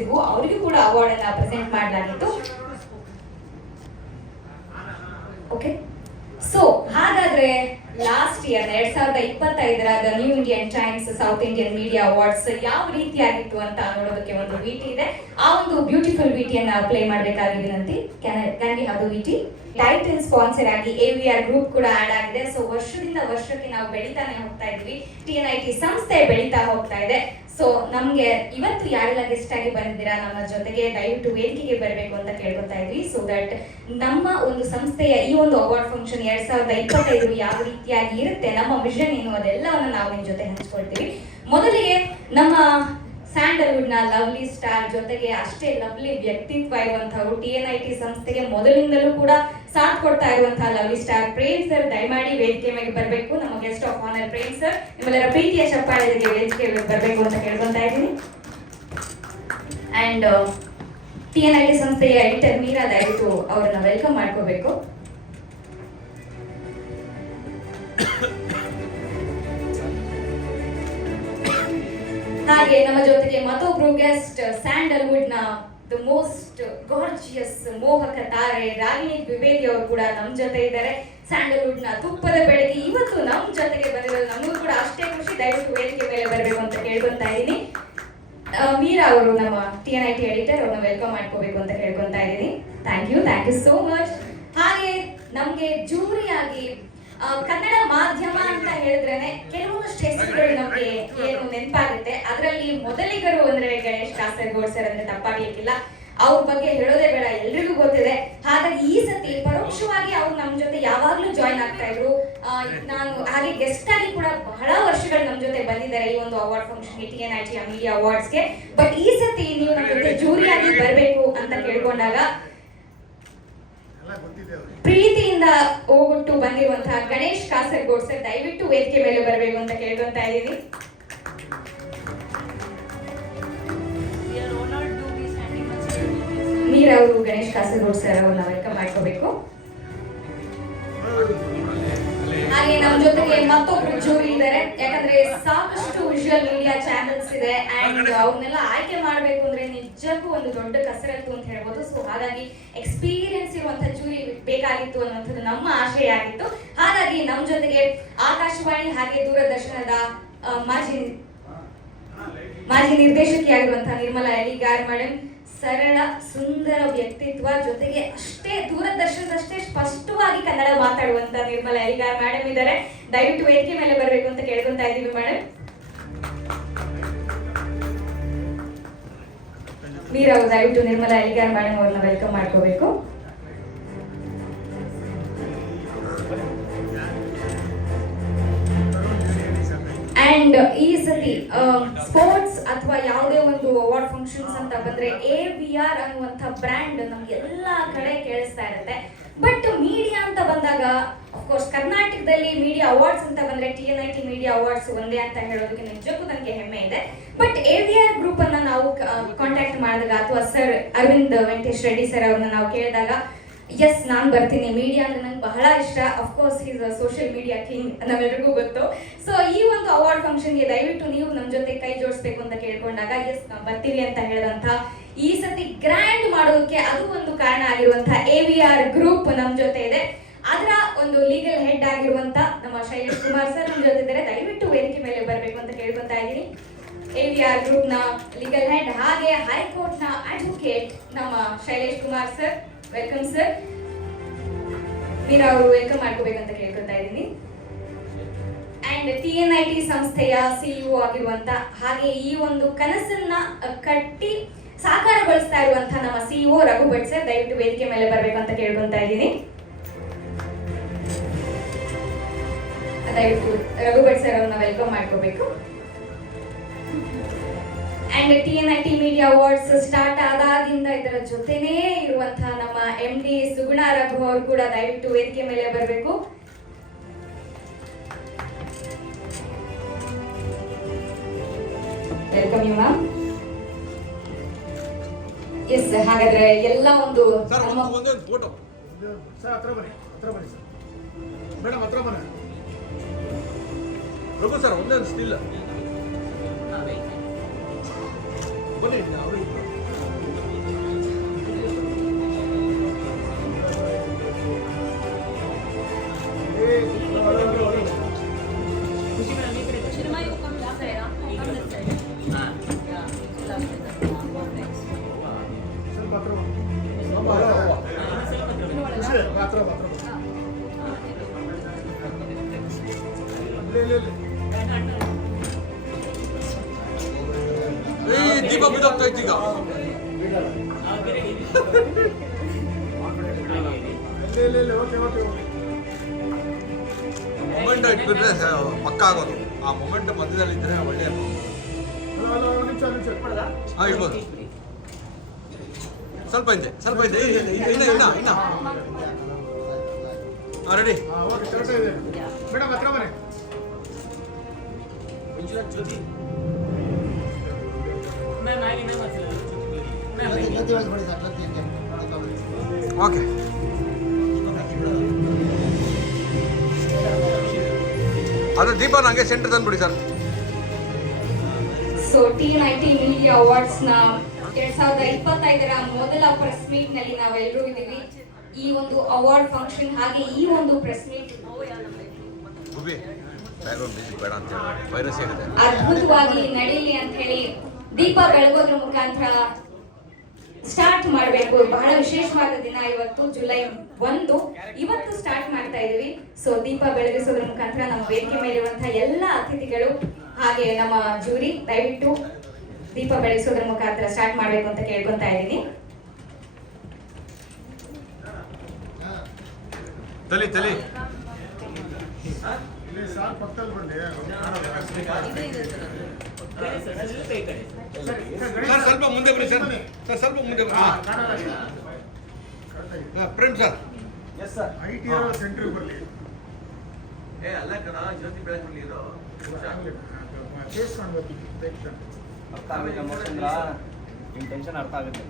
ಅವರಿಗೂ ಕೂಡ ಅವಾರ್ಡ್ ಅನ್ನ ಪ್ರೆಸೆಂಟ್ ಮಾಡಲಾಗಿತ್ತು. ಓಕೆ, ಸೊ ಹಾಗಾದ್ರೆ ಲಾಸ್ಟ್ ಇಯರ್ 2025ರ new Indian times south Indian media awards ಯಾವ ರೀತಿಯಾಗಿತ್ತು ಅಂತ ನೋಡೋದಕ್ಕೆ ಒಂದು ವಿಟಿ ಇದೆ. ಆ ಒಂದು ಬ್ಯೂಟಿಫುಲ್ ವಿಟಿಯನ್ನ ಪ್ಲೇ ಮಾಡಬೇಕಾಗಿ ವಿನಂತಿ. Can we have the VT? Title sponsor ಆಗಿ AVR ಗ್ರೂಪ್ ಕೂಡ ಆಡ್ ಆಗಿದೆ. ಸೊ ವರ್ಷದಿಂದ ವರ್ಷಕ್ಕೆ ನಾವು ಬೆಳೀತಾನೆ ಹೋಗ್ತಾ ಇದ್ವಿ, TNIT ಸಂಸ್ಥೆ ಬೆಳೀತಾ ಹೋಗ್ತಾ ಇದೆ. ಸೊ ನಮ್ಗೆ ಇವತ್ತು ಯಾರೆಲ್ಲ ಗೆಸ್ಟ್ ಆಗಿ ಬಂದಿದ್ದೀರಾ ನಮ್ಮ ಜೊತೆಗೆ, ದಯವಿಟ್ಟು ವೇದಿಕೆಗೆ ಬರಬೇಕು ಅಂತ ಕೇಳ್ಕೊತಾ ಇದ್ವಿ. ಸೊ ದಟ್ ನಮ್ಮ ಒಂದು ಸಂಸ್ಥೆಯ ಈ ಒಂದು ಅವಾರ್ಡ್ ಫಂಕ್ಷನ್ 2025 ಯಾವ ರೀತಿಯಾಗಿ ಇರುತ್ತೆ, ನಮ್ಮ ವಿಷನ್ ಏನು, ಅದೆಲ್ಲವನ್ನು ನಾವು ನಿಮ್ಮ ಜೊತೆ ಹಂಚ್ಕೊಳ್ತೀವಿ. ಮೊದಲಿಗೆ ನಮ್ಮ ಸ್ಯಾಂಡಲ್ವುಡ್ ನ ಲವ್ಲಿ ಸ್ಟಾರ್ ಜೊತೆಗೆ ಅಷ್ಟೇ ಲವ್ಲಿ ವ್ಯಕ್ತಿತ್ವ ಇರುವಂತವರು, TNIT ಸಂಸ್ಥೆಗೆ ಮೊದಲಿಂದಲೂ ಕೂಡ ಸಾಥ್ ಕೊಡ್ತಾ ಇರುವಂತಹ ಲವ್ಲಿ ಸ್ಟಾರ್ ಪ್ರೇಮ್ ಸರ್ ದಯಮಾಡಿ ವೇದಿಕೆ ಮೇಲೆ ಬರಬೇಕು. ನಮ್ಮ guest of honour Prem sir, ನಿಮ್ಮೆಲ್ಲರ ಪ್ರೀತಿಯ ಚಪ್ಪಾಳೆಗೆ ವೇದಿಕೆ ಬರಬೇಕು ಅಂತ ಕೇಳ್ಕೊಂತಾ ಇದ್ದೀನಿ. ಅಂಡ್ TNIT ಸಂಸ್ಥೆಯ ಎಡಿಟರ್ ಮೀರಾ, ದಯವಿಟ್ಟು ಅವರನ್ನ ವೆಲ್ಕಮ್ ಮಾಡ್ಕೋಬೇಕು. ಹಾಗೆ ನಮ್ಮ ಜೊತೆಗೆ ಮತ್ತೊಬ್ರು ಗೆಸ್ಟ್, ಸ್ಯಾಂಡಲ್ವುಡ್ ನ ದ ಮೋಸ್ಟ್ ಗಾರ್ಜಿಯಸ್ ಮೋಹಕ ತಾರೆ ರಾಗಿಣಿ ದ್ವಿವೇದಿ ಅವರು ಕೂಡ ನಮ್ಮ ಜೊತೆ ಇದ್ದಾರೆ. ಸ್ಯಾಂಡಲ್ವುಡ್ ನ ತುಪ್ಪದ ಬೆಳಗ್ಗೆ ಇವತ್ತು ನಮ್ಮ ಜೊತೆಗೆ ಬಂದಿರೋದು ನಮಗೂ ಕೂಡ ಅಷ್ಟೇ ಖುಷಿ. ದಯವಿಟ್ಟು ವೇದಿಕೆ ಮೇಲೆ ಬರಬೇಕು ಅಂತ ಕೇಳ್ಕೊಂತಾ ಇದ್ದೀನಿ. ಮೀರಾ ಅವರು ನಮ್ಮ TNIT ಎಡಿಟರ್, ಅವ್ರನ್ನ ವೆಲ್ಕಮ್ ಮಾಡ್ಕೋಬೇಕು ಅಂತ ಕೇಳ್ಕೊಂತಾ ಇದ್ದೀನಿ. Thank you so much. ಹಾಗೆ ನಮ್ಗೆ ಜೂರಿಯಾಗಿ ಕನ್ನಡ ಮಾಧ್ಯಮ ಅಂತ ಹೇಳಿದ್ರೇನೆ ಕೆಲವೊಂದಷ್ಟು ಹೆಸರುಗಳು ನಮ್ಗೆ ಏನು ನೆನಪಾಗುತ್ತೆ. ಅದರಲ್ಲಿ ಮೊದಲಿಗರು ಅಂದ್ರೆ ಗಣೇಶ್ ಕಾಸರಗೋಡು ಸರ್ ಅಂದ್ರೆ ತಪ್ಪಾಗ್ಲಿಕ್ಕಿಲ್ಲ. ಅವ್ರ ಬಗ್ಗೆ ಹೇಳೋದೇ ಬೇಡ, ಎಲ್ರಿಗೂ ಗೊತ್ತಿದೆ. ಹಾಗಾಗಿ ಈ ಸತಿ ಪರೋಕ್ಷವಾಗಿ ಅವ್ರು ನಮ್ಮ ಜೊತೆ ಯಾವಾಗ್ಲೂ ಜಾಯಿನ್ ಆಗ್ತಾ ಇದ್ರು. ನಾನು ಹಾಗೆ ಗೆಸ್ಟ್ ಆಗಿ ಕೂಡ ಬಹಳ ವರ್ಷಗಳು ನಮ್ಮ ಜೊತೆ ಬಂದಿದ್ದಾರೆ ಈ ಒಂದು ಅವಾರ್ಡ್ ಫಂಕ್ಷನ್ಗೆ, TNIT ಮೀಡಿಯಾ ಅವಾರ್ಡ್ಸ್ಗೆ. ಬಟ್ ಈ ಸತಿ ನೀವು ನಮ್ಮ ಜೊತೆ ಜೂರಿಯಾಗಿ ಬರಬೇಕು ಅಂತ ಕೇಳ್ಕೊಂಡಾಗ ಪ್ರೀತಿಯಿಂದ ಹೋಗ್ಬಿಟ್ಟು ಬಂದಿರುವಂತಹ ಗಣೇಶ್ ಕಾಸರಗೋಡು ಸರ್, ದಯವಿಟ್ಟು ವೇದಿಕೆ ಮೇಲೆ ಬರಬೇಕು ಅಂತ ಕೇಳ್ಕೊಂತಾ ಇದ್ದೀನಿ. ಮೀರಾ ಅವರು ಗಣೇಶ್ ಕಾಸರಗೋಡು ಸರ್ ಅವ್ರನ್ನ ವೆಲ್ಕಮ್ ಮಾಡ್ಕೋಬೇಕು. ಹಾಗೆ ನಮ್ಮ ಜೊತೆಗೆ ಮತ್ತೊಬ್ರು ಜೂರಿ ಇದ್ದಾರೆ. ಯಾಕಂದ್ರೆ ಸಾಕಷ್ಟು ವಿಜುವಲ್ ಮೀಡಿಯಾ ಚಾನೆಲ್ಸ್ ಇದೆ ಅಂಡ್ ಅವನ್ನೆಲ್ಲ ಆಯ್ಕೆ ಮಾಡಬೇಕು ಅಂದ್ರೆ ನಿಜಕ್ಕೂ ಒಂದು ದೊಡ್ಡ ಕಸರತ್ತು ಅಂತ ಹೇಳ್ಬೋದು. ಸೊ ಹಾಗಾಗಿ ಎಕ್ಸ್ಪೀರಿಯನ್ಸ್ ಇರುವಂತಹ ಜೂರಿ ಬೇಕಾಗಿತ್ತು ಅನ್ನುವಂಥದ್ದು ನಮ್ಮ ಆಶಯ ಆಗಿತ್ತು. ಹಾಗಾಗಿ ನಮ್ಮ ಜೊತೆಗೆ ಆಕಾಶವಾಣಿ ಹಾಗೆ ದೂರದರ್ಶನದ ಮಾಜಿ ನಿರ್ದೇಶಕಿಯಾಗಿರುವಂತಹ ನಿರ್ಮಲಾ ಎಲಿಗಾರ್ ಮೇಡಮ್, ಸರಳ ಸುಂದರ ವ್ಯಕ್ತಿತ್ವ ಜೊತೆಗೆ ಅಷ್ಟೇ ದೂರದರ್ಶನದಷ್ಟೇ ಸ್ಪಷ್ಟವಾಗಿ ಕನ್ನಡ ಮಾತಾಡುವಂತ ನಿರ್ಮಲಾ ಎಲಿಗಾರ್ ಮೇಡಮ್ ಇದ್ದಾರೆ. ದಯವಿಟ್ಟು ವೇದಿಕೆ ಮೇಲೆ ಬರಬೇಕು ಅಂತ ಕೇಳ್ಕೊಂತಾ ಇದ್ದೀವಿ ಮೇಡಮ್. ಮೀರಾ ಅವರು ದಯವಿಟ್ಟು ನಿರ್ಮಲಾ ಎಲಿಗಾರ್ ಮೇಡಮ್ ಅವ್ರನ್ನ ವೆಲ್ಕಮ್ ಮಾಡ್ಕೋಬೇಕು. ಅಂಡ್ ಈ ಸತಿ ಸ್ಪೋರ್ಟ್ಸ್ ಅಥವಾ ಯಾವುದೇ ಒಂದು ಅವಾರ್ಡ್ ಫಂಕ್ಷನ್ಸ್ ಅಂತ ಬಂದ್ರೆ AVR ಅನ್ನುವಂಥ ಬ್ರ್ಯಾಂಡ್ ನಮ್ಗೆ ಎಲ್ಲಾ ಕಡೆ ಕೇಳಿಸ್ತಾ ಇರುತ್ತೆ. ಬಟ್ ಮೀಡಿಯಾ ಅಂತ ಬಂದಾಗ ಅಫ್ಕೋರ್ಸ್ ಕರ್ನಾಟಕದಲ್ಲಿ ಮೀಡಿಯಾ ಅವಾರ್ಡ್ಸ್ ಅಂತ ಬಂದ್ರೆ TNIT ಮೀಡಿಯಾ ಅವಾರ್ಡ್ಸ್ ಒಂದೇ ಅಂತ ಹೇಳೋದಕ್ಕೆ ನಿಜಕ್ಕೂ ನನಗೆ ಹೆಮ್ಮೆ ಇದೆ. ಬಟ್ AVR ಗ್ರೂಪ್ ಅನ್ನ ನಾವು ಕಾಂಟ್ಯಾಕ್ಟ್ ಮಾಡಿದಾಗ ಅಥವಾ ಸರ್ ಅರವಿಂದ್ ವೆಂಕಟೇಶ್ ರೆಡ್ಡಿ ಸರ್ ಅವ್ರನ್ನ ನಾವು ಕೇಳಿದಾಗ ಎಸ್ ನಾನು ಬರ್ತೀನಿ, ಮೀಡಿಯಾ ಅಂದ್ರೆ ನಂಗೆ ಬಹಳ ಇಷ್ಟ, of course is social media king ನಮ್ಮೆಲ್ಲರಿಗೂ ಗೊತ್ತು. ಸೊ ಈ ಒಂದು ಅವಾರ್ಡ್ ಫಂಕ್ಷನ್ಗೆ ದಯವಿಟ್ಟು ನೀವು ನಮ್ಮ ಜೊತೆ ಕೈ ಜೋಡಿಸ್ಬೇಕು ಅಂತ ಕೇಳ್ಕೊಂಡಾಗ ಎಸ್ ನಾವು ಬರ್ತೀವಿ ಅಂತ ಹೇಳಿದಂತ ಈ ಸತಿ ಗ್ರ್ಯಾಂಡ್ ಮಾಡೋದಕ್ಕೆ ಅದು ಒಂದು ಕಾರಣ ಆಗಿರುವಂತಹ AVR ಗ್ರೂಪ್ ನಮ್ಮ ಜೊತೆ ಇದೆ. ಅದರ ಒಂದು ಲೀಗಲ್ ಹೆಡ್ ಆಗಿರುವಂತ ನಮ್ಮ ಶೈಲೇಶ್ ಕುಮಾರ್ ಸರ್ ನಮ್ಮ ಜೊತೆ ಇದ್ದಾರೆ. ದಯವಿಟ್ಟು ವೇದಿಕೆ ಮೇಲೆ ಬರಬೇಕು ಅಂತ ಕೇಳ್ಕೊಂತಾ ಇದ್ದೀನಿ. AVR ಗ್ರೂಪ್ ನ ಲೀಗಲ್ ಹೆಡ್ ಹಾಗೆ ಹೈಕೋರ್ಟ್ ನ ಅಡ್ವೊಕೇಟ್ ನಮ್ಮ Shailesh Kumar sir, welcome sir. Meera ಅವರು ವೆಲ್ಕಮ್ ಮಾಡ್ಕೋಬೇಕಂತ ಕೇಳ್ಕೊತಾ ಇದ್ದೀನಿ. ಅಂಡ್ TNIT ಸಂಸ್ಥೆಯ CEO ಆಗಿರುವಂತ ಹಾಗೆ ಈ ಒಂದು ಕನಸನ್ನ ಕಟ್ಟಿ ಸಾಕಾರಗೊಳಿಸ್ತಾ ಇರುವಂತ ನಮ್ಮ CEO ರಘು ಭಟ್ ಸರ್, ದಯವಿಟ್ಟು ವೇದಿಕೆ ಮೇಲೆ ಬರಬೇಕಂತ ಕೇಳ್ಕೊಂತಾ ಇದ್ದೀನಿ. ದಯವಿಟ್ಟು ರಘು ಭಟ್ ಸರ್ ಅವ್ರನ್ನ ವೆಲ್ಕಮ್ ಮಾಡ್ಕೋಬೇಕು. And TNIT media awards start ಆದಾಗಿಂದ ಇದರ ಜೊತೆನೇ ಇರುವಂತಹ ನಮ್ಮ MD ಸುಗುಣ ರಘು ಅವರು ಕೂಡ ದಯವಿಟ್ಟು ವೇದಿಕೆ ಮೇಲೆ ಬರಬೇಕು. Welcome you ma'am. ಎಸ್, ಹಾಗಾದ್ರೆ ಎಲ್ಲ ಒಂದು ಫೋಟೋ ಸರ್ ಹತ್ರ ಬನ್ನಿ ಮೇಡಮ್, ಹತ್ರ ಬನ್ನಿ ರಘು ಸರ್, ಒಂದೇ ಸ್ಟಿಲ್ ಬನ್ನಿ. ಖುಷಿ ಮಾತ್ರ ಮಾತ್ರ ದೀಪ ಬಿದ್ದೋಗ್ತಾ ಇತ್ತು ಈಗ. ಓಕೆ ಓಕೆ ಓಕೆ ಮೊಮೆಂಟ್ ಇಟ್ಬಿಟ್ರೆ ಪಕ್ಕ ಆಗೋದು. ಆ ಮೊಮೆಂಟ್ ಮಧ್ಯದಲ್ಲಿ ಇದ್ರೆ ಒಳ್ಳೆಯ ಹಾಂ ಇಡ್ಬೋದು. ಸ್ವಲ್ಪ ಹಿಂದೆ ಇನ್ನ ಹಾಂ ರೆಡಿ. ಓಕೆ ಕರೆಕ್ಟ್ ಇದೆ ಮೇಡಮ್ ಹತ್ರ ಬನ್ನಿ. ಓಕೆ ಅದು ದೀಪ ನಂಗೆ ಸೆಂಟರ್ ತಂದ್ಬಿಡಿ sir. So T90 media awards ನ 2025ರ ಮೊದಲ ಪ್ರೆಸ್ ಮೀಟ್ ನಲ್ಲಿ ನಾವೆಲ್ಲರೂ ಇದ್ದೀವಿ. ಈ ಒಂದು ಅವಾರ್ಡ್ ಫಂಕ್ಷನ್ ಹಾಗೆ ಈ ಒಂದು press meet Gubbi background music ಬೇಡ ಅಂತ ಹೇಳಿ ವೈರಸ್ ಆಗಿದೆ. ಅದ್ಭುತವಾಗಿ ನಡೀಲಿ ಅಂತ ಹೇಳಿ ದೀಪ ಬೆಳಗೋದ್ರ ಮುಖಾಂತರ ಸ್ಟಾರ್ಟ್ ಮಾಡಬೇಕು. ಬಹಳ ವಿಶೇಷವಾದ ದಿನ ಇವತ್ತು, ಜುಲೈ 1 ಇವತ್ತು ಸ್ಟಾರ್ಟ್ ಮಾಡ್ತಾ ಇದೀವಿ. ಸೊ ದೀಪ ಬೆಳಗಿಸೋದ್ರ ಮುಖಾಂತರ ನಮ್ಮ ವೇದಿಕೆ ಮೇಲಿರುವಂತಹ ಎಲ್ಲ ಅತಿಥಿಗಳು ಹಾಗೆ ನಮ್ಮ ಜೂರಿ ದಯವಿಟ್ಟು ದೀಪ ಬೆಳಗಿಸೋದ್ರ ಮುಖಾಂತರ ಸ್ಟಾರ್ಟ್ ಮಾಡಬೇಕು ಅಂತ ಕೇಳ್ಕೊಂತಾ ಇದ್ದೀನಿ. ತಲಿ ಇಲ್ಲಿ ಸಾರ್ ಪಕ್ಕದಲ್ಲಿ ಬನ್ನಿ. ಸರ್ ಸ್ವಲ್ಪ ಮುಂದೆ ಬನ್ನಿ ಸರ್. ಸ್ವಲ್ಪ ಮುಂದೆ ಬನ್ನಿ. Prem sir. Yes sir. IT ಸೆಂಟ್ರಿಗೆ ಬರಲಿ. ಅಲ್ಲ ಕಣ ಜ್ಯೋತಿ ಬೆಳಗ್ಲಿ ಇರೋ ಕೇಸ್ ಕಾಣಬೇಕು. ಅರ್ಥ ಆಗುತ್ತೆ ಮೋಸಂದ್ರ, ನಿಮ್ಮ ಟೆನ್ಷನ್ ಅರ್ಥ ಆಗುತ್ತೆ.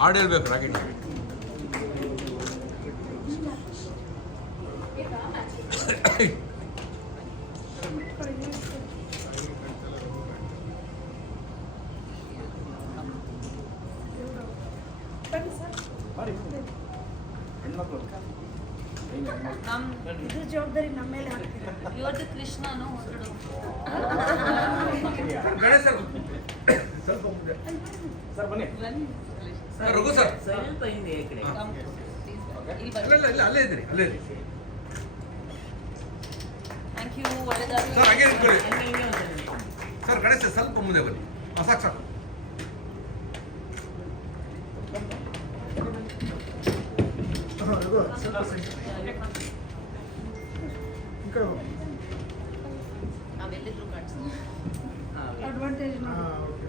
ಹಾಡು ಹೇಳ್ಬೇಕು ರಾಕೆಟ್. ಹೆಣ್ಮಕ್ಳು ಇದು ಜವಾಬ್ದಾರಿ ನಮ್ಮ ಮೇಲೆ ಹಾಕ್ತೀರಾ? ಇವತ್ತು ಕೃಷ್ಣನು ಹೊರಡು. ಗಣೇಶ್ ಸರ್ ಸ್ವಲ್ಪ ಮುಂದೆ. ಸರ್ ಬನ್ನಿ. Sir Raghu sir. ಸ್ವಲ್ಪ ಹಿಂದೆ ಈ ಕಡೆ. ಇಲ್ಲ ಅಲ್ಲೇ ಇದ್ದೀರಿ ಅಲ್ಲೇ ಇದ್ದೀರಿ. Thank you. ಒಳ್ಳೆದಾಗಲಿ. ಸರ್ ಹಾಗೆ ಇಟ್ಕೊಳ್ಳಿ. ಹಿಂಗೆ ಒಂದ್ಸರಿ. ಸರ್ ಗಣೇಶ್ ಸರ್ ಸ್ವಲ್ಪ ಮುಂದೆ ಬನ್ನಿ. ಸಾಕು ಸಾಕು. ಸ್ವಲ್ಪ ಸೆಂಟ್ರ್. ಈ ಕಡೆ ಹೋಗಿ. ನಾವೆಲ್ಲಿದ್ರು ಕಾಣಿಸ್ತೀವಿ. ಅಡ್ವಾಂಟೇಜ್ ಹಾ, ಓಕೆ.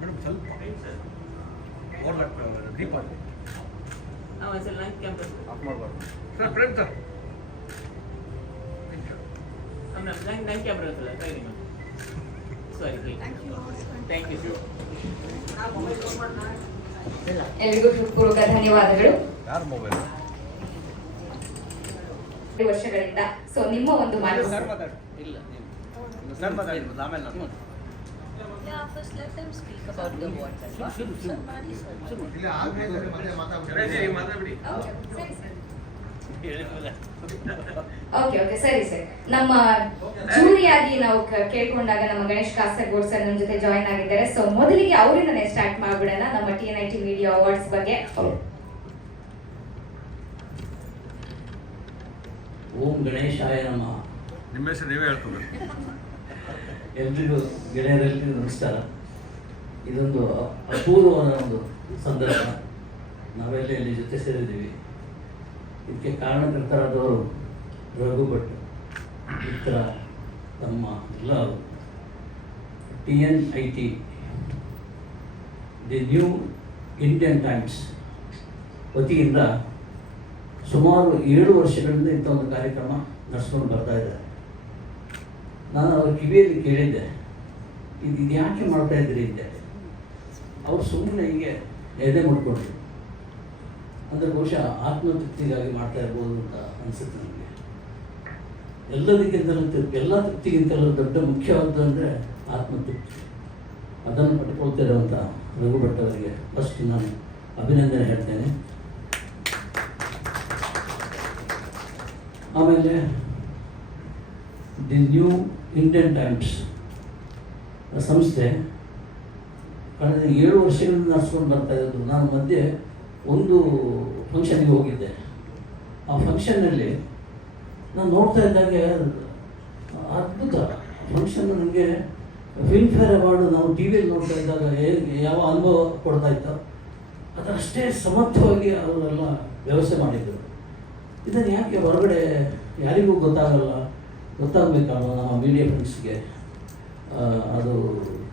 ಮೇಡಮ್ ಸ್ವಲ್ಪ ಓವರ್ಲಾಪ್ ದೀಪ. ನಾವು ಒಂದ್ಸಲ ನಂಗೆ ಕ್ಯಾಂಪಸ್ ಆಫ್ ಮಾಡಬಾರ್ದು. Sir Prem sir. ನಂಗೆ ಕ್ಯಾಮ್ರಾ ಇರ್ತಲ್ಲ ಸರಿ ಮ್ಯಾಮ್. Sorry thank you. ಎಲ್ರಿಗೂ ಹೃತ್ಪೂರ್ವಕ ಧನ್ಯವಾದಗಳು. ಯಾರು ಮೊಬೈಲ್? ವರ್ಷಗಳಿಂದ ಸೊ ನಿಮ್ಮ ಒಂದು ಮಾತು ಸರ್ ಮಾತಾಡಿ. ಇಲ್ಲ ಸರ್ ಮಾತಾಡಿ, ಆಮೇಲೆ ನಾನು. Yeah, first let them speak about the award. Sir, ಮಾಡಿ sir. ಇಲ್ಲ ಆದ್ಮೇಲೆ ಮತ್ತೆ ಮಾತಾಡ್ಬಿಡಿ. ಓಕೆ ಸರಿ ಸರ್. ನಮ್ಮ ಜೂರಿಯಾಗಿ ನಾವು ಕೇಳ್ಕೊಂಡಾಗ ನಮ್ಮ ಗಣೇಶ್ ಕಾಸರಗೋಡ್ ಸರ್ ನಮ್ಮ ಜೊತೆ ಜಾಯಿನ್ ಆಗಿದ್ದಾರೆ. ಸೊ ಮೊದಲಿಗೆ ಅವರಿಂದನೇ ಸ್ಟಾರ್ಟ್ ಮಾಡ್ಬಿಡೋಣ ನಮ್ಮ T90 ಮೀಡಿಯಾ ಅವಾರ್ಡ್ಸ್ ಬಗ್ಗೆ. ಓಂ ಗಣೇಶಾಯ ನಮಃ. ನಿಮ್ಮ ಹೆಸರು ನೀವೇ ಹೇಳ್ಕೊಬೇಕು. ಎಲ್ರಿಗೂ ಗೆಳೆಯರೆಲ್ಲರಿಗೂ ನಮಸ್ಕಾರ. ಇದೊಂದು ಅಪೂರ್ವವಾದ ಒಂದು ಸಂದರ್ಭ. ನಾವೆಲ್ಲ ಇಲ್ಲಿ ಜೊತೆ ಸೇರಿದ್ದೀವಿ. ಇದಕ್ಕೆ ಕಾರಣಕರ್ತರಾದವರು ರಘು ಭಟ್, ಮಿತ್ರ, ತಮ್ಮ ಎಲ್ಲರೂ. TNIT, the new Indian times ವತಿಯಿಂದ ಸುಮಾರು 7 ವರ್ಷಗಳಿಂದ ಇಂಥ ಒಂದು ಕಾರ್ಯಕ್ರಮ ನಡೆಸ್ಕೊಂಡು ಬರ್ತಾ ಇದ್ದಾರೆ. ನಾನು ಅವ್ರ ಕಿವಿಯಲ್ಲಿ ಕೇಳಿದ್ದೆ, ಇದು ಯಾಕೆ ಮಾಡ್ತಾ ಇದ್ದೀರಿ ಅಂತ. ಅವ್ರು ಸುಮ್ಮನೆ ಹೀಗೆ ಎದೆ ಮುಟ್ಕೊಂಡ್ರು. ಅಂದರೆ ಬಹುಶಃ ಆತ್ಮತೃಪ್ತಿಗಾಗಿ ಮಾಡ್ತಾ ಇರ್ಬೋದು ಅಂತ ಅನಿಸುತ್ತೆ ನನಗೆ. ಎಲ್ಲದಕ್ಕಿಂತಲೂ ಎಲ್ಲ ತೃಪ್ತಿಗಿಂತಲೂ ದೊಡ್ಡ ಮುಖ್ಯವಾದ್ದು ಅಂದರೆ ಆತ್ಮತೃಪ್ತಿ. ಅದನ್ನು ಪಡ್ಕೊಳ್ತಿರುವಂಥ ರಘು ಭಟ್ ಅವರಿಗೆ ಫಸ್ಟ್ ನಾನು ಅಭಿನಂದನೆ ಹೇಳ್ತೇನೆ. ಆಮೇಲೆ ದಿ ನ್ಯೂ ಇಂಡಿಯನ್ ಟೈಮ್ಸ್ ಸಂಸ್ಥೆ ಕಳೆದ 7 ವರ್ಷಗಳಿಂದ ನಡೆಸ್ಕೊಂಡು ಬರ್ತಾ ಇರೋದು. ನಾನು ಮಧ್ಯೆ ಒಂದು ಫಂಕ್ಷನ್ಗೆ ಹೋಗಿದ್ದೆ. ಆ ಫಂಕ್ಷನ್ನಲ್ಲಿ ನಾನು ನೋಡ್ತಾ ಇದ್ದಾಗೆ ಅದ್ಭುತ ಫಂಕ್ಷನ್. ನನಗೆ ಫಿಲ್ಮ್ಫೇರ್ ಅವಾರ್ಡು ನಾವು ಟಿ ವಿಯಲ್ಲಿ ನೋಡ್ತಾ ಇದ್ದಾಗ ಯಾವ ಅನುಭವ ಕೊಡ್ತಾ ಇತ್ತು ಅದರಷ್ಟೇ ಸಮರ್ಥವಾಗಿ ಅವರೆಲ್ಲ ವ್ಯವಸ್ಥೆ ಮಾಡಿದ್ದರು. ಇದನ್ನು ಯಾಕೆ ಹೊರಗಡೆ ಯಾರಿಗೂ ಗೊತ್ತಾಗಬೇಕಲ್ವ ನಮ್ಮ ಮೀಡಿಯಾ ಫ್ರೆಂಡ್ಸ್ಗೆ. ಅದು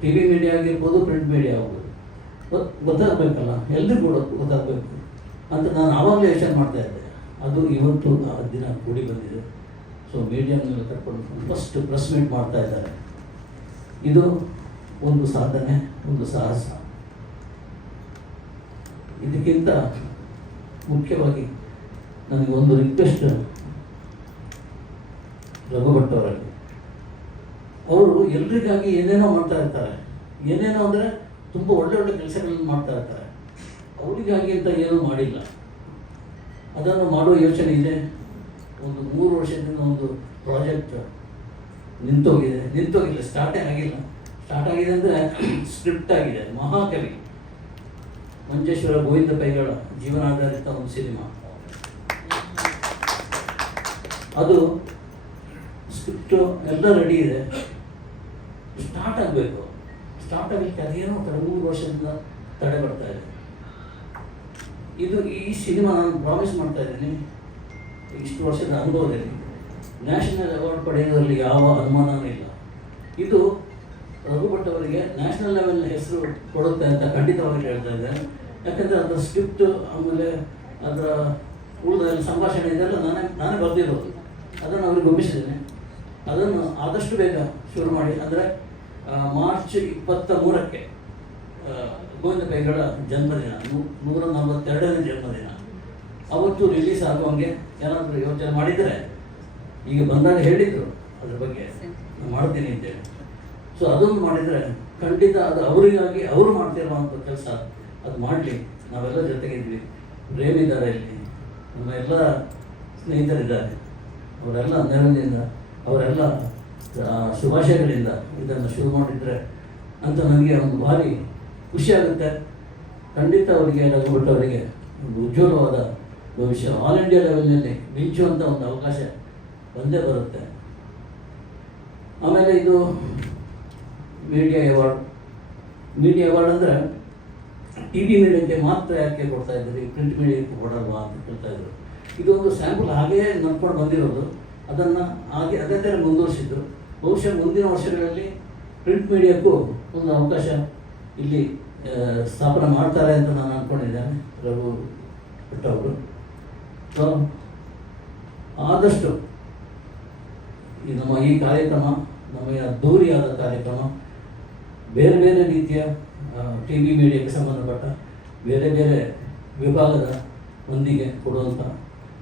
ಟಿ ವಿ ಮೀಡಿಯಾ ಆಗಿರ್ಬೋದು, ಪ್ರಿಂಟ್ ಮೀಡಿಯಾ ಆಗ್ಬೋದು, ಗೊತ್ತಾಗಬೇಕಲ್ಲ, ಎಲ್ರಿಗೂ ಗೊತ್ತಾಗಬೇಕು ಅಂತ ನಾನು ಆವಾಗಲೇ ಯೋಚನೆ ಮಾಡ್ತಾ ಇದ್ದೆ. ಅದು ಇವತ್ತು ಆ ದಿನ ಕೂಡಿ ಬಂದಿದೆ. ಸೊ ಮೀಡಿಯಾನಲ್ಲಿ ಕರ್ಕೊಂಡು ಫಸ್ಟ್ ಪ್ರೆಸ್ ಮೀಟ್ ಮಾಡ್ತಾ ಇದ್ದಾರೆ. ಇದು ಒಂದು ಸಾಧನೆ, ಒಂದು ಸಾಹಸ. ಇದಕ್ಕಿಂತ ಮುಖ್ಯವಾಗಿ ನನಗೆ ಒಂದು ರಿಕ್ವೆಸ್ಟ್ ರಘುಭಟ್ ಅವರಲ್ಲಿ. ಅವರು ಎಲ್ರಿಗಾಗಿ ಏನೇನೋ ಮಾಡ್ತಾ ಇರ್ತಾರೆ. ಏನೇನೋ ಅಂದರೆ ತುಂಬ ಒಳ್ಳೆ ಕೆಲಸಗಳನ್ನು ಮಾಡ್ತಾ ಇರ್ತಾರೆ. ಅವರಿಗಾಗಿ ಅಂತ ಏನೂ ಮಾಡಿಲ್ಲ. ಅದನ್ನು ಮಾಡುವ ಯೋಚನೆ ಇದೆ. ಒಂದು 3 ವರ್ಷದಿಂದ ಒಂದು ಪ್ರಾಜೆಕ್ಟ್ ನಿಂತೋಗಿಲ್ಲ, ಸ್ಟಾರ್ಟೇ ಆಗಿಲ್ಲ. ಸ್ಟಾರ್ಟ್ ಆಗಿದೆ ಅಂದರೆ ಸ್ಕ್ರಿಪ್ಟ್ ಆಗಿದೆ. ಮಹಾಕವಿ ಮಂಜೇಶ್ವರ ಗೋವಿಂದ ಪೈಗಳ ಜೀವನಾಧಾರಿತ ಒಂದು ಸಿನಿಮಾ. ಅದು ಸ್ಕ್ರಿಪ್ಟು ಎಲ್ಲ ರೆಡಿ ಇದೆ. ಸ್ಟಾರ್ಟ್ ಆಗಬೇಕು. ಸ್ಟಾರ್ಟ್ ಆಗಲಿಕ್ಕೆ ಅದೇನೋ 3 ವರ್ಷದಿಂದ ತಡೆ ಬರ್ತಾ ಇದೆ. ಈ ಸಿನಿಮಾ ನಾನು ಪ್ರಾಮಿಸ್ ಮಾಡ್ತಾ ಇದ್ದೀನಿ, ಇಷ್ಟು ವರ್ಷದ ಅನುಭವದಲ್ಲಿ ನ್ಯಾಷನಲ್ ಅವಾರ್ಡ್ ಪಡೆಯೋದ್ರಲ್ಲಿ ಯಾವ ಅನುಮಾನವೂ ಇಲ್ಲ. ಇದು ರಘುಭಟ್ ಅವರಿಗೆ ನ್ಯಾಷನಲ್ ಲೆವೆಲ್ ಹೆಸರು ಕೊಡುತ್ತೆ ಅಂತ ಖಂಡಿತವಾಗಿ ಹೇಳ್ತಾ ಇದ್ದೇನೆ. ಯಾಕಂದರೆ ಅದರ ಸ್ಕ್ರಿಪ್ಟು, ಆಮೇಲೆ ಅದರ ಉಳಿದ ಸಂಭಾಷಣೆ ಇದೆಲ್ಲ ನಾನೇ ಬರೆದಿರೋದು. ಅದನ್ನು ಅವ್ರಿಗೆ ಒಪ್ಪಿಸಿದ್ದೇನೆ. ಅದನ್ನು ಆದಷ್ಟು ಬೇಗ ಶುರು ಮಾಡಿ. ಅಂದರೆ ಮಾರ್ಚ್ 23ಕ್ಕೆ ಗೋವಿಂದ ಪೈಗಳ ಜನ್ಮದಿನ, 142ನೇ ಜನ್ಮದಿನ. ಅವತ್ತು ರಿಲೀಸ್ ಆಗುವಂಗೆ ಏನಾದರೂ ಯೋಚನೆ ಮಾಡಿದರೆ, ಈಗ ಬಂದಾಗ ಹೇಳಿದರು ಅದ್ರ ಬಗ್ಗೆ ನಾನು ಮಾಡ್ತೀನಿ ಅಂತೇಳಿ. ಸೊ ಅದೊಂದು ಮಾಡಿದರೆ ಖಂಡಿತ ಅದು ಅವರಿಗಾಗಿ ಅವರು ಮಾಡ್ತಿರುವಂಥ ಕೆಲಸ ಅದು ಮಾಡಲಿ. ನಾವೆಲ್ಲ ಜೊತೆಗಿದ್ವಿ. ಪ್ರೇಮಿದ್ದಾರೆ ಇಲ್ಲಿ, ನಮ್ಮ ಎಲ್ಲ ಸ್ನೇಹಿತರಿದ್ದಾರೆ. ಅವರೆಲ್ಲ ನೆರವಿನಿಂದ, ಅವರೆಲ್ಲ ಶುಭಾಶಯಗಳಿಂದ ಇದನ್ನು ಶುರು ಮಾಡಿದರೆ ಅಂತ ನನಗೆ ಒಂದು ಭಾರಿ ಖುಷಿಯಾಗುತ್ತೆ. ಖಂಡಿತ ಅವರಿಗೆ, ರಘುಭಟ್ ಅವರಿಗೆ ಒಂದು ಉಜ್ವಲವಾದ ಭವಿಷ್ಯ, ಆಲ್ ಇಂಡಿಯಾ ಲೆವೆಲ್ನಲ್ಲಿ ಮಿಂಚುವಂಥ ಒಂದು ಅವಕಾಶ ಬಂದೇ ಬರುತ್ತೆ. ಆಮೇಲೆ ಇದು ಮೀಡಿಯಾ ಅವಾರ್ಡ್ ಅಂದರೆ ಟಿ ವಿ ಮೀಡಿಯಾಕ್ಕೆ ಮಾತ್ರ ಯಾಕೆ ಕೊಡ್ತಾ ಇದ್ದೀರಿ, ಪ್ರಿಂಟ್ ಮೀಡಿಯಾಕ್ಕೆ ಕೊಡಲ್ವಾ ಅಂತ ಕೇಳ್ತಾ ಇದ್ರು. ಇದು ಒಂದು ಸ್ಯಾಂಪಲ್ ಹಾಗೆಯೇ ನಡ್ಕೊಂಡು ಬಂದಿರೋದು. ಅದನ್ನು ಅದೇ ಥರ ಮುಂದುವರಿಸಿದ್ದು. ಬಹುಶಃ ಮುಂದಿನ ವರ್ಷಗಳಲ್ಲಿ ಪ್ರಿಂಟ್ ಮೀಡಿಯಾಕ್ಕೂ ಒಂದು ಅವಕಾಶ ಇಲ್ಲಿ ಸ್ಥಾಪನೆ ಮಾಡ್ತಾರೆ ಅಂತ ನಾನು ಅಂದ್ಕೊಂಡಿದ್ದೇನೆ ರಘುಭಟ್ ಅವರು. ಸೊ ಆದಷ್ಟು ನಮ್ಮ ಈ ಕಾರ್ಯಕ್ರಮ ನಮಗೆ ಅದ್ಧೂರಿಯಾದ ಕಾರ್ಯಕ್ರಮ. ಬೇರೆ ಬೇರೆ ರೀತಿಯ ಟಿ ವಿ ಮೀಡಿಯಾಕ್ಕೆ ಸಂಬಂಧಪಟ್ಟ ಬೇರೆ ಬೇರೆ ವಿಭಾಗದ ಮಂದಿಗೆ ಕೊಡುವಂಥ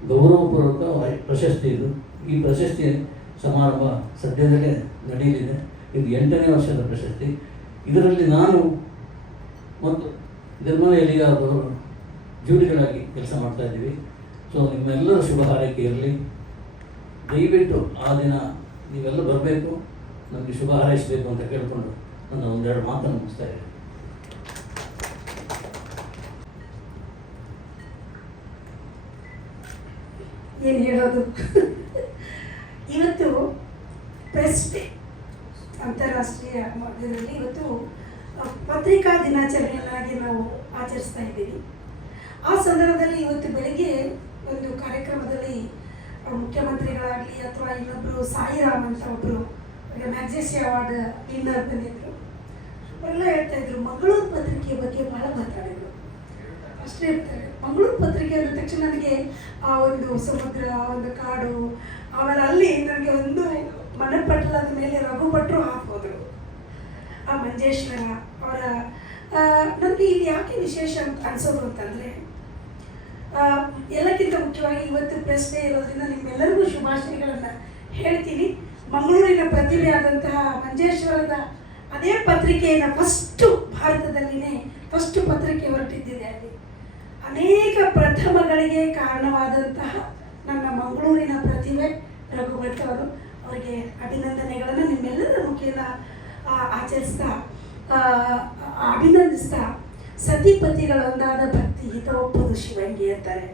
ಗೌರವಪೂರ್ವಕ ಪ್ರಶಸ್ತಿ ಇದು. ಈ ಪ್ರಶಸ್ತಿ ಸಮಾರಂಭ ಸದ್ಯದಲ್ಲೇ ನಡೆಯಲಿದೆ. ಇದು 8ನೇ ವರ್ಷದ ಪ್ರಶಸ್ತಿ. ಇದರಲ್ಲಿ ನಾನು ಮತ್ತು ನಿರ್ಮಲ ಎಲಿಗಾರವರು ಜೂರಿಗಳಾಗಿ ಕೆಲಸ ಮಾಡ್ತಾ ಇದ್ದೀವಿ. ಸೊ ನಿಮ್ಮೆಲ್ಲರ ಶುಭ ಹಾರೈಕೆ ಇರಲಿ. ದಯವಿಟ್ಟು ಆ ದಿನ ನೀವೆಲ್ಲ ಬರಬೇಕು, ನಮಗೆ ಶುಭ ಹಾರೈಸಬೇಕು ಅಂತ ಕೇಳಿಕೊಂಡು ನನ್ನ ಒಂದೆರಡು ಮಾತನ್ನು ಮುಗಿಸ್ತಾ ಇದ್ದೀನಿ. ಏನು ಹೇಳೋದು. ಇವತ್ತು ಪ್ರೆಸ್ ಡೇ, ಅಂತಾರಾಷ್ಟ್ರೀಯ ಮಧ್ಯದಲ್ಲಿ ಇವತ್ತು ಪತ್ರಿಕಾ ದಿನಾಚರಣೆಯನ್ನಾಗಿ ನಾವು ಆಚರಿಸ್ತಾ ಇದ್ದೀವಿ. ಆ ಸಂದರ್ಭದಲ್ಲಿ ಇವತ್ತು ಬೆಳಗ್ಗೆ ಒಂದು ಕಾರ್ಯಕ್ರಮದಲ್ಲಿ ಮುಖ್ಯಮಂತ್ರಿಗಳಾಗಲಿ ಅಥವಾ ಇನ್ನೊಬ್ಬರು ಸಾಯಿರಾಮ್ ಅಂತ ಒಬ್ಬರು ಮ್ಯಾಗ್ಸೆಸಿ ಅವಾರ್ಡ್ ವಿನ್ನರ್ ಬಂದಿದ್ರು. ಅವರೆಲ್ಲ ಹೇಳ್ತಾ ಇದ್ರು ಮಂಗಳೂರು ಪತ್ರಿಕೆಯ ಬಗ್ಗೆ ಭಾಳ ಮಾತಾಡಿದರು. ಅಷ್ಟೇ ಇರ್ತಾರೆ. ಮಂಗಳೂರು ಪತ್ರಿಕೆ ಅಂದ ತಕ್ಷಣ ನನಗೆ ಆ ಒಂದು ಸಮುದ್ರ, ಒಂದು ಕಾಡು, ಆಮೇಲೆ ಅಲ್ಲಿ ನನಗೆ ಒಂದು ಮನಪಟ್ಟಲದ ಮೇಲೆ ರಘುಭಟ್ರು ಹಾಕೋದ್ರು. ಆ ಮಂಜೇಶ್ವರ ಅವರ ನನಗೆ ಇಲ್ಲಿ ಯಾಕೆ ವಿಶೇಷ ಅನಿಸೋದು ಅಂತಂದರೆ, ಎಲ್ಲಕ್ಕಿಂತ ಮುಖ್ಯವಾಗಿ ಇವತ್ತು ಪ್ರೆಸ್ ಡೇ ಇರೋದ್ರಿಂದ ನಿಮ್ಮೆಲ್ಲರಿಗೂ ಶುಭಾಶಯಗಳನ್ನು ಹೇಳ್ತೀನಿ. ಮಂಗಳೂರಿನ ಪ್ರತಿಭೆ ಆದಂತಹ ಮಂಜೇಶ್ವರದ ಅದೇ ಪತ್ರಿಕೆಯನ್ನು ಫಸ್ಟು ಭಾರತದಲ್ಲಿನೇ ಫಸ್ಟು ಪತ್ರಿಕೆ ಹೊರಟಿದ್ದಿದೆ. ಅಲ್ಲಿ ಅನೇಕ ಪ್ರಥಮಗಳಿಗೆ ಕಾರಣವಾದಂತಹ ನನ್ನ ಮಂಗಳೂರಿನ ಪ್ರತಿಭೆ ರಘುಭಟ್ ಅವರು. ಅವರಿಗೆ ಅಭಿನಂದನೆಗಳನ್ನು ನಿಮ್ಮೆಲ್ಲರ ಮುಖೇನ ಆಚರಿಸ್ತಾ ಅಭಿನಂದಿಸ್ತಾ ಸತಿಪತಿಗಳೊಂದಾದ ಭಕ್ತಿ ಹಿತ ಒಪ್ಪುದು ಶಿವಂಗಿ ಅಂತಾರೆ.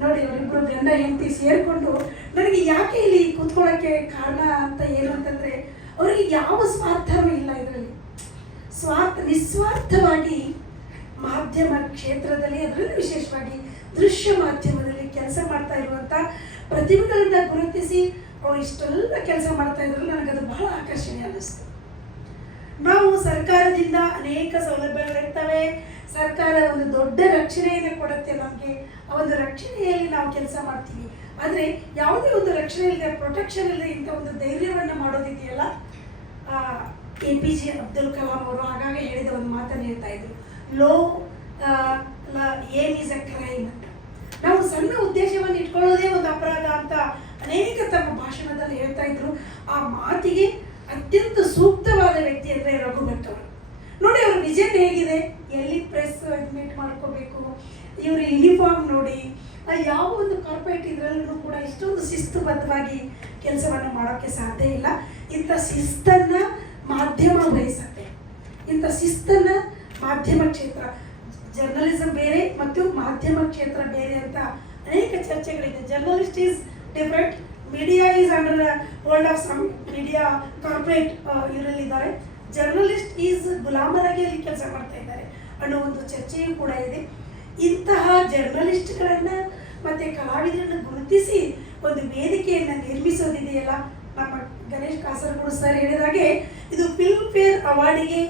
ನೋಡಿ ಅವರಿಬ್ಬರು ಗಂಡ ಹೆಂಡತಿ ಸೇರಿಕೊಂಡು ನನಗೆ ಯಾಕೆ ಇಲ್ಲಿ ಕೂತ್ಕೊಳ್ಳೋಕ್ಕೆ ಕಾರಣ ಅಂತ ಏನು ಅಂತಂದರೆ ಅವರಿಗೆ ಯಾವ ಸ್ವಾರ್ಥವೂ ಇಲ್ಲ ಇದರಲ್ಲಿ. ನಿಸ್ವಾರ್ಥವಾಗಿ ಮಾಧ್ಯಮ ಕ್ಷೇತ್ರದಲ್ಲಿ ಅದರಲ್ಲೂ ವಿಶೇಷವಾಗಿ ದೃಶ್ಯ ಮಾಧ್ಯಮದಲ್ಲಿ ಕೆಲಸ ಮಾಡ್ತಾ ಇರುವಂಥ ಪ್ರತಿಭೆಗಳನ್ನ ಗುರುತಿಸಿ ಅವ್ರು ಇಷ್ಟೆಲ್ಲ ಕೆಲಸ ಮಾಡ್ತಾ ಇದ್ರು. ನನಗದು ಬಹಳ ಆಕರ್ಷಣೀಯ ಅನ್ನಿಸ್ತು. ನಾವು ಸರ್ಕಾರದಿಂದ ಅನೇಕ ಸೌಲಭ್ಯಗಳಿರ್ತವೆ, ಸರ್ಕಾರ ಒಂದು ದೊಡ್ಡ ರಕ್ಷಣೆಯನ್ನು ಕೊಡುತ್ತೆ ನಮಗೆ, ಆ ಒಂದು ರಕ್ಷಣೆಯಲ್ಲಿ ನಾವು ಕೆಲಸ ಮಾಡ್ತೀವಿ. ಆದರೆ ಯಾವುದೇ ಒಂದು ರಕ್ಷಣೆ ಇಲ್ಲದೆ, ಪ್ರೊಟೆಕ್ಷನ್ ಇಲ್ಲದೆ ಇಂಥ ಒಂದು ಧೈರ್ಯವನ್ನು ಮಾಡೋದಿದೆಯಲ್ಲ, APJ ಅಬ್ದುಲ್ ಕಲಾಂ ಅವರು ಹಾಗಾಗಿ ಹೇಳಿದ ಒಂದು ಮಾತನ್ನು ಹೇಳ್ತಾ ಇದ್ರು, low aim is a crime ಅಂತ. ನಾವು ಸಣ್ಣ ಉದ್ದೇಶವನ್ನು ಇಟ್ಕೊಳ್ಳೋದೇ ಒಂದು ಅಪರಾಧ ಅಂತ ಅನೇಕ ತಮ್ಮ ಭಾಷಣದಲ್ಲಿ ಹೇಳ್ತಾ ಇದ್ರು. ಆ ಮಾತಿಗೆ ಅತ್ಯಂತ ಸೂಕ್ತವಾದ ವ್ಯಕ್ತಿ ಅಂದರೆ ರಘು ಭಟ್ ಅವರು. ನೋಡಿ ಅವ್ರ ವಿಷನ್ ಹೇಗಿದೆ, ಎಲ್ಲಿ ಪ್ರೆಸ್ ಮೀಟ್ ಮಾಡ್ಕೋಬೇಕು, ಇವ್ರ ಯೂನಿಫಾರ್ಮ್ ನೋಡಿ, ಯಾವ ಒಂದು ಕಾರ್ಪೊರೇಟ್ ಇದರಲ್ಲೂ ಕೂಡ ಇಷ್ಟೊಂದು ಶಿಸ್ತುಬದ್ಧವಾಗಿ ಕೆಲಸವನ್ನು ಮಾಡೋಕ್ಕೆ ಸಾಧ್ಯ ಇಲ್ಲ. ಇಂಥ ಶಿಸ್ತನ್ನು ಮಾಧ್ಯಮ ಬಯಸುತ್ತೆ, ಇಂಥ ಶಿಸ್ತನ್ನು ಮಾಧ್ಯಮ ಕ್ಷೇತ್ರ, ಜರ್ನಲಿಸಮ್ ಬೇರೆ ಮತ್ತು ಮಾಧ್ಯಮ ಕ್ಷೇತ್ರ ಬೇರೆ ಅಂತ ಅನೇಕ ಚರ್ಚೆಗಳಿದೆ. Journalist is different, media is under world of some media corporate ಇವರಲ್ಲಿದ್ದಾರೆ, ಜರ್ನಲಿಸ್ಟ್ ಈಸ್ ಗುಲಾಮರಾಗಿ ಅಲ್ಲಿ ಕೆಲಸ ಮಾಡ್ತಾ ಇದ್ದಾರೆ ಅನ್ನೋ ಒಂದು ಚರ್ಚೆಯೂ ಕೂಡ ಇದೆ. ಇಂತಹ ಜರ್ನಲಿಸ್ಟ್ಗಳನ್ನು ಮತ್ತು ಕಲಾವಿದರನ್ನು ಗುರುತಿಸಿ ಒಂದು ವೇದಿಕೆಯನ್ನು ನಿರ್ಮಿಸೋದಿದೆಯಲ್ಲ, ನಮ್ಮ ಗಣೇಶ್ ಕಾಸರಗೋಡು ಸರ್ ಹೇಳಿದಾಗೆ ಇದು ಫಿಲ್ಮ್ ಫೇರ್ ಅವಾರ್ಡಿಗೆ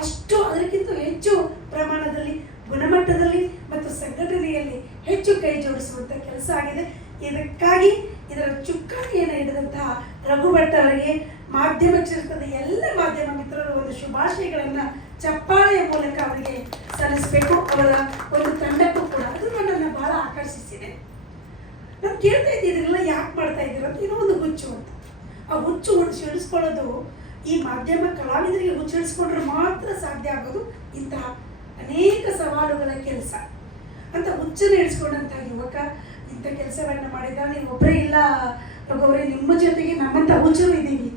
ಅಷ್ಟು ಅದಕ್ಕಿಂತ ಹೆಚ್ಚು ಪ್ರಮಾಣದಲ್ಲಿ ಗುಣಮಟ್ಟದಲ್ಲಿ ಮತ್ತು ಸಂಘಟನೆಯಲ್ಲಿ ಹೆಚ್ಚು ಕೈ ಜೋಡಿಸುವಂಥ ಕೆಲಸ ಆಗಿದೆ. ಇದಕ್ಕಾಗಿ ಇದರ ಚುಕ್ಕಾಣಿಯನ್ನು ಹಿಡಿದಂತಹ ರಘು ಭಟ್ ಅವರಿಗೆ ಮಾಧ್ಯಮ ಕ್ಷೇತ್ರದ ಎಲ್ಲ ಮಾಧ್ಯಮ ಮಿತ್ರರು ಒಂದು ಶುಭಾಶಯಗಳನ್ನು ಚಪ್ಪಾಳೆಯ ಮೂಲಕ ಅವರಿಗೆ ಸಲ್ಲಿಸಬೇಕು. ಅವರ ಒಂದು ತಂಡಕ್ಕೂ ಕೂಡ ಅದು ನನ್ನನ್ನು ಬಹಳ ಆಕರ್ಷಿಸಿದೆ. ನಾನು ಕೇಳ್ತಾ ಇದ್ದಿದ್ರೆಲ್ಲ ಯಾಕೆ ಮಾಡ್ತಾ ಇದ್ದೀರ ಅಂತ, ಏನೋ ಒಂದು ಹುಚ್ಚು ಅಂತ. ಆ ಹುಚ್ಚು ಹಿಡಿಸ್ಕೊಳ್ಳೋದು ಈ ಮಾಧ್ಯಮ ಕಲಾವಿದರಿಗೆ ಹುಚ್ಚು ಹಿಡಿಸ್ಕೊಂಡ್ರೆ ಮಾತ್ರ ಸಾಧ್ಯ ಆಗೋದು ಇಂತಹ ಅನೇಕ ಸವಾಲುಗಳ ಕೆಲಸ ಅಂತ. ಹುಚ್ಚನ್ನು ಹಿಡಿಸ್ಕೊಂಡಂಥ ಯುವಕ ಇಂಥ ಕೆಲಸವನ್ನು ಮಾಡಿದ. ನೀವು ಒಬ್ಬರೇ ಇಲ್ಲ ರಘುವರೇ, ನಿಮ್ಮ ಜೊತೆಗೆ ನಮ್ಮಂಥ ಹುಚ್ಚರು ಇದ್ದೀವಿ,